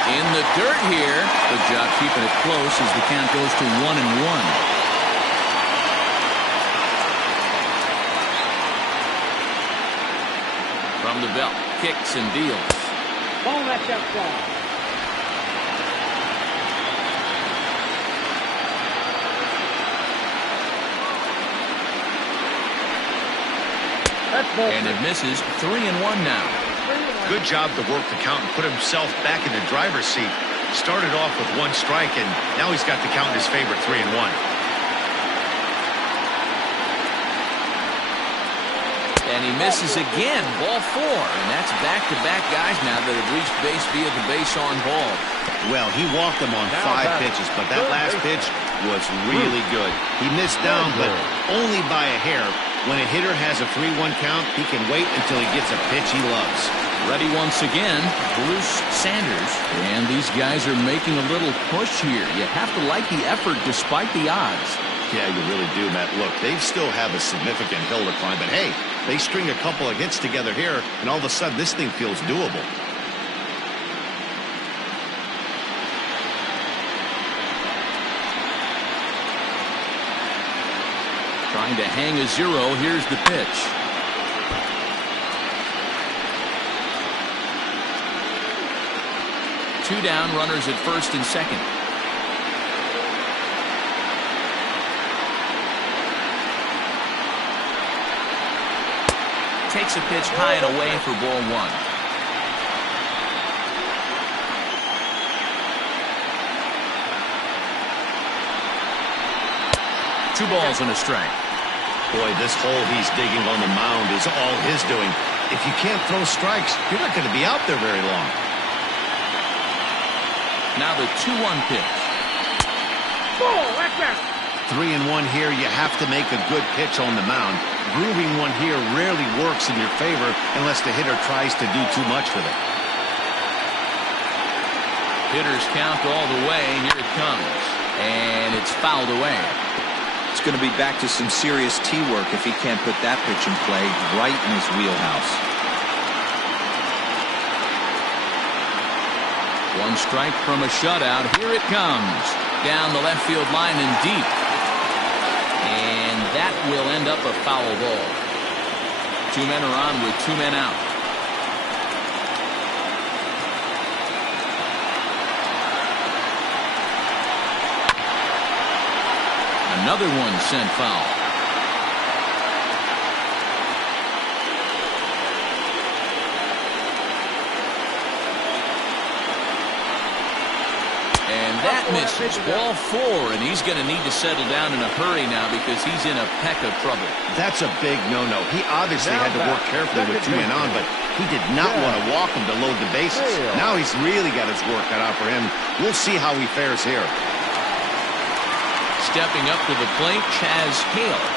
In the dirt here. Good job keeping it close as the count goes to 1-1. From the belt, kicks and deals. Ball that's outside. And it misses. 3-1 now. Good job to work the count and put himself back in the driver's seat. Started off with 1 strike, and now he's got the count in his favor, 3-1. And he misses again, ball 4. And that's back-to-back guys now that have reached base via the base on ball. Well, he walked them on 5 pitches, but that last pitch was really good. He missed down, but only by a hair. When a hitter has a 3-1 count, he can wait until he gets a pitch he loves. Ready once again, Bruce Sanders. And these guys are making a little push here. You have to like the effort despite the odds. Yeah, you really do, Matt. Look, they still have a significant hill to climb, but hey, they string a couple of hits together here, and all of a sudden this thing feels doable. Trying to hang a 0. Here's the pitch. Two down, runners at first and second. Takes a pitch high and away for ball 1. Two balls and a strike. Boy, this hole he's digging on the mound is all his doing. If you can't throw strikes, you're not going to be out there very long. Now the 2-1 pitch. Ball, that's out. 3-1 here, you have to make a good pitch on the mound. Grooving one here rarely works in your favor unless the hitter tries to do too much with it. Hitters count all the way. Here it comes. And it's fouled away. It's going to be back to some serious tee work if he can't put that pitch in play right in his wheelhouse. 1 strike from a shutout. Here it comes. Down the left field line and deep. And that will end up a foul ball. 2 men are on with 2 men out. Another one sent foul. And that misses. Ball 4, and he's going to need to settle down in a hurry now because he's in a peck of trouble. That's a big no-no. He obviously had to work carefully with 2 men on, but he did not want to walk him to load the bases. Now he's really got his work cut out for him. We'll see how he fares here. Stepping up to the plate, Chaz Hale.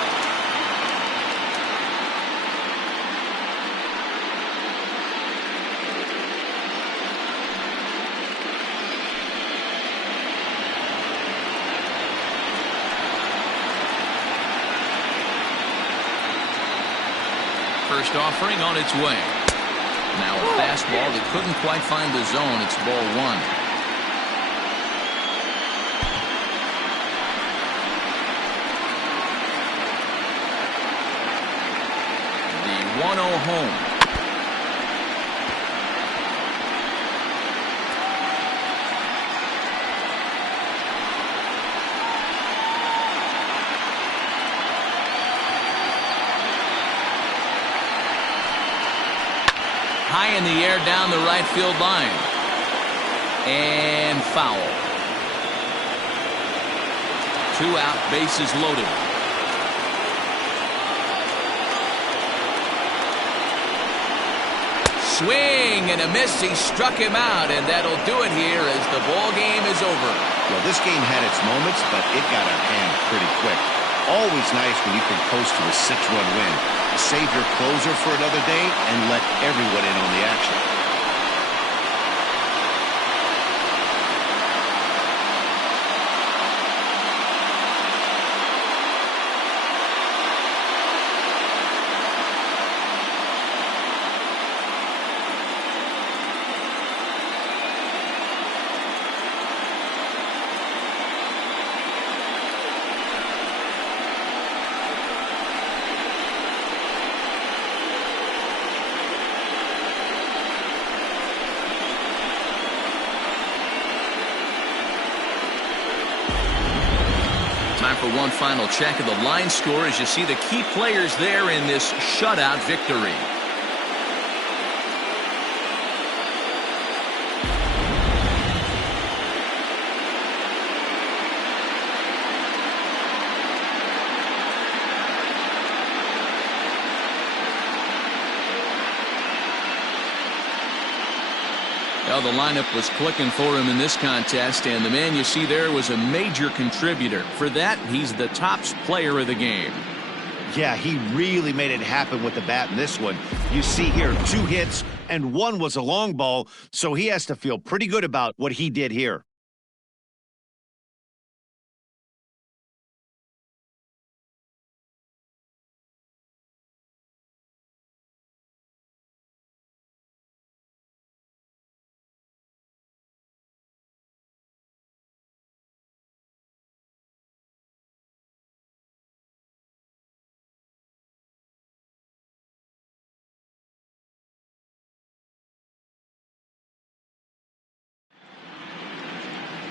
first offering on its way. Now a fastball that couldn't quite find the zone. It's ball one. The 1-0 home. High in the air down the right field line. And foul. 2 out, bases loaded. Swing and a miss. He struck him out, and that'll do it here as the ball game is over. Well, this game had its moments, but it got out of hand pretty quick. Always nice when you can coast to a 6-run win. Save your closer for another day and let everyone in on the action. Time for one final check of the line score as you see the key players there in this shutout victory. Well, the lineup was clicking for him in this contest, and the man you see there was a major contributor. For that, he's the top player of the game. Yeah, he really made it happen with the bat in this one. You see here 2 hits, and 1 was a long ball, so he has to feel pretty good about what he did here.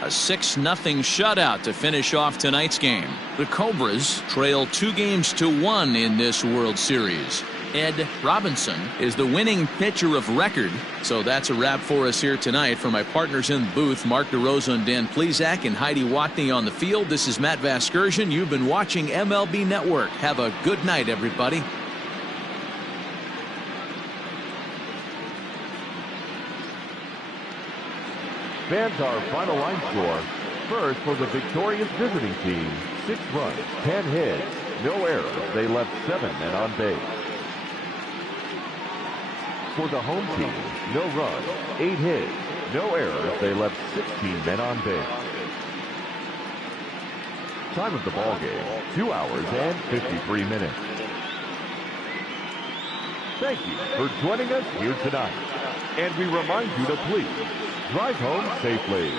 A 6-0 shutout to finish off tonight's game. The Cobras trail 2-1 in this World Series. Ed Robinson is the winning pitcher of record. So that's a wrap for us here tonight. For my partners in the booth, Mark DeRosa and Dan Plesac and Heidi Watney on the field, this is Matt Vasgersian. You've been watching MLB Network. Have a good night, everybody. Fans, our final line score. First, for the victorious visiting team, 6 runs, 10 hits, no errors. They left 7 men on base. For the home team, no runs, 8 hits, no errors. They left 16 men on base. Time of the ball game, 2 hours and 53 minutes. Thank you for joining us here tonight. And we remind you to please drive home safely.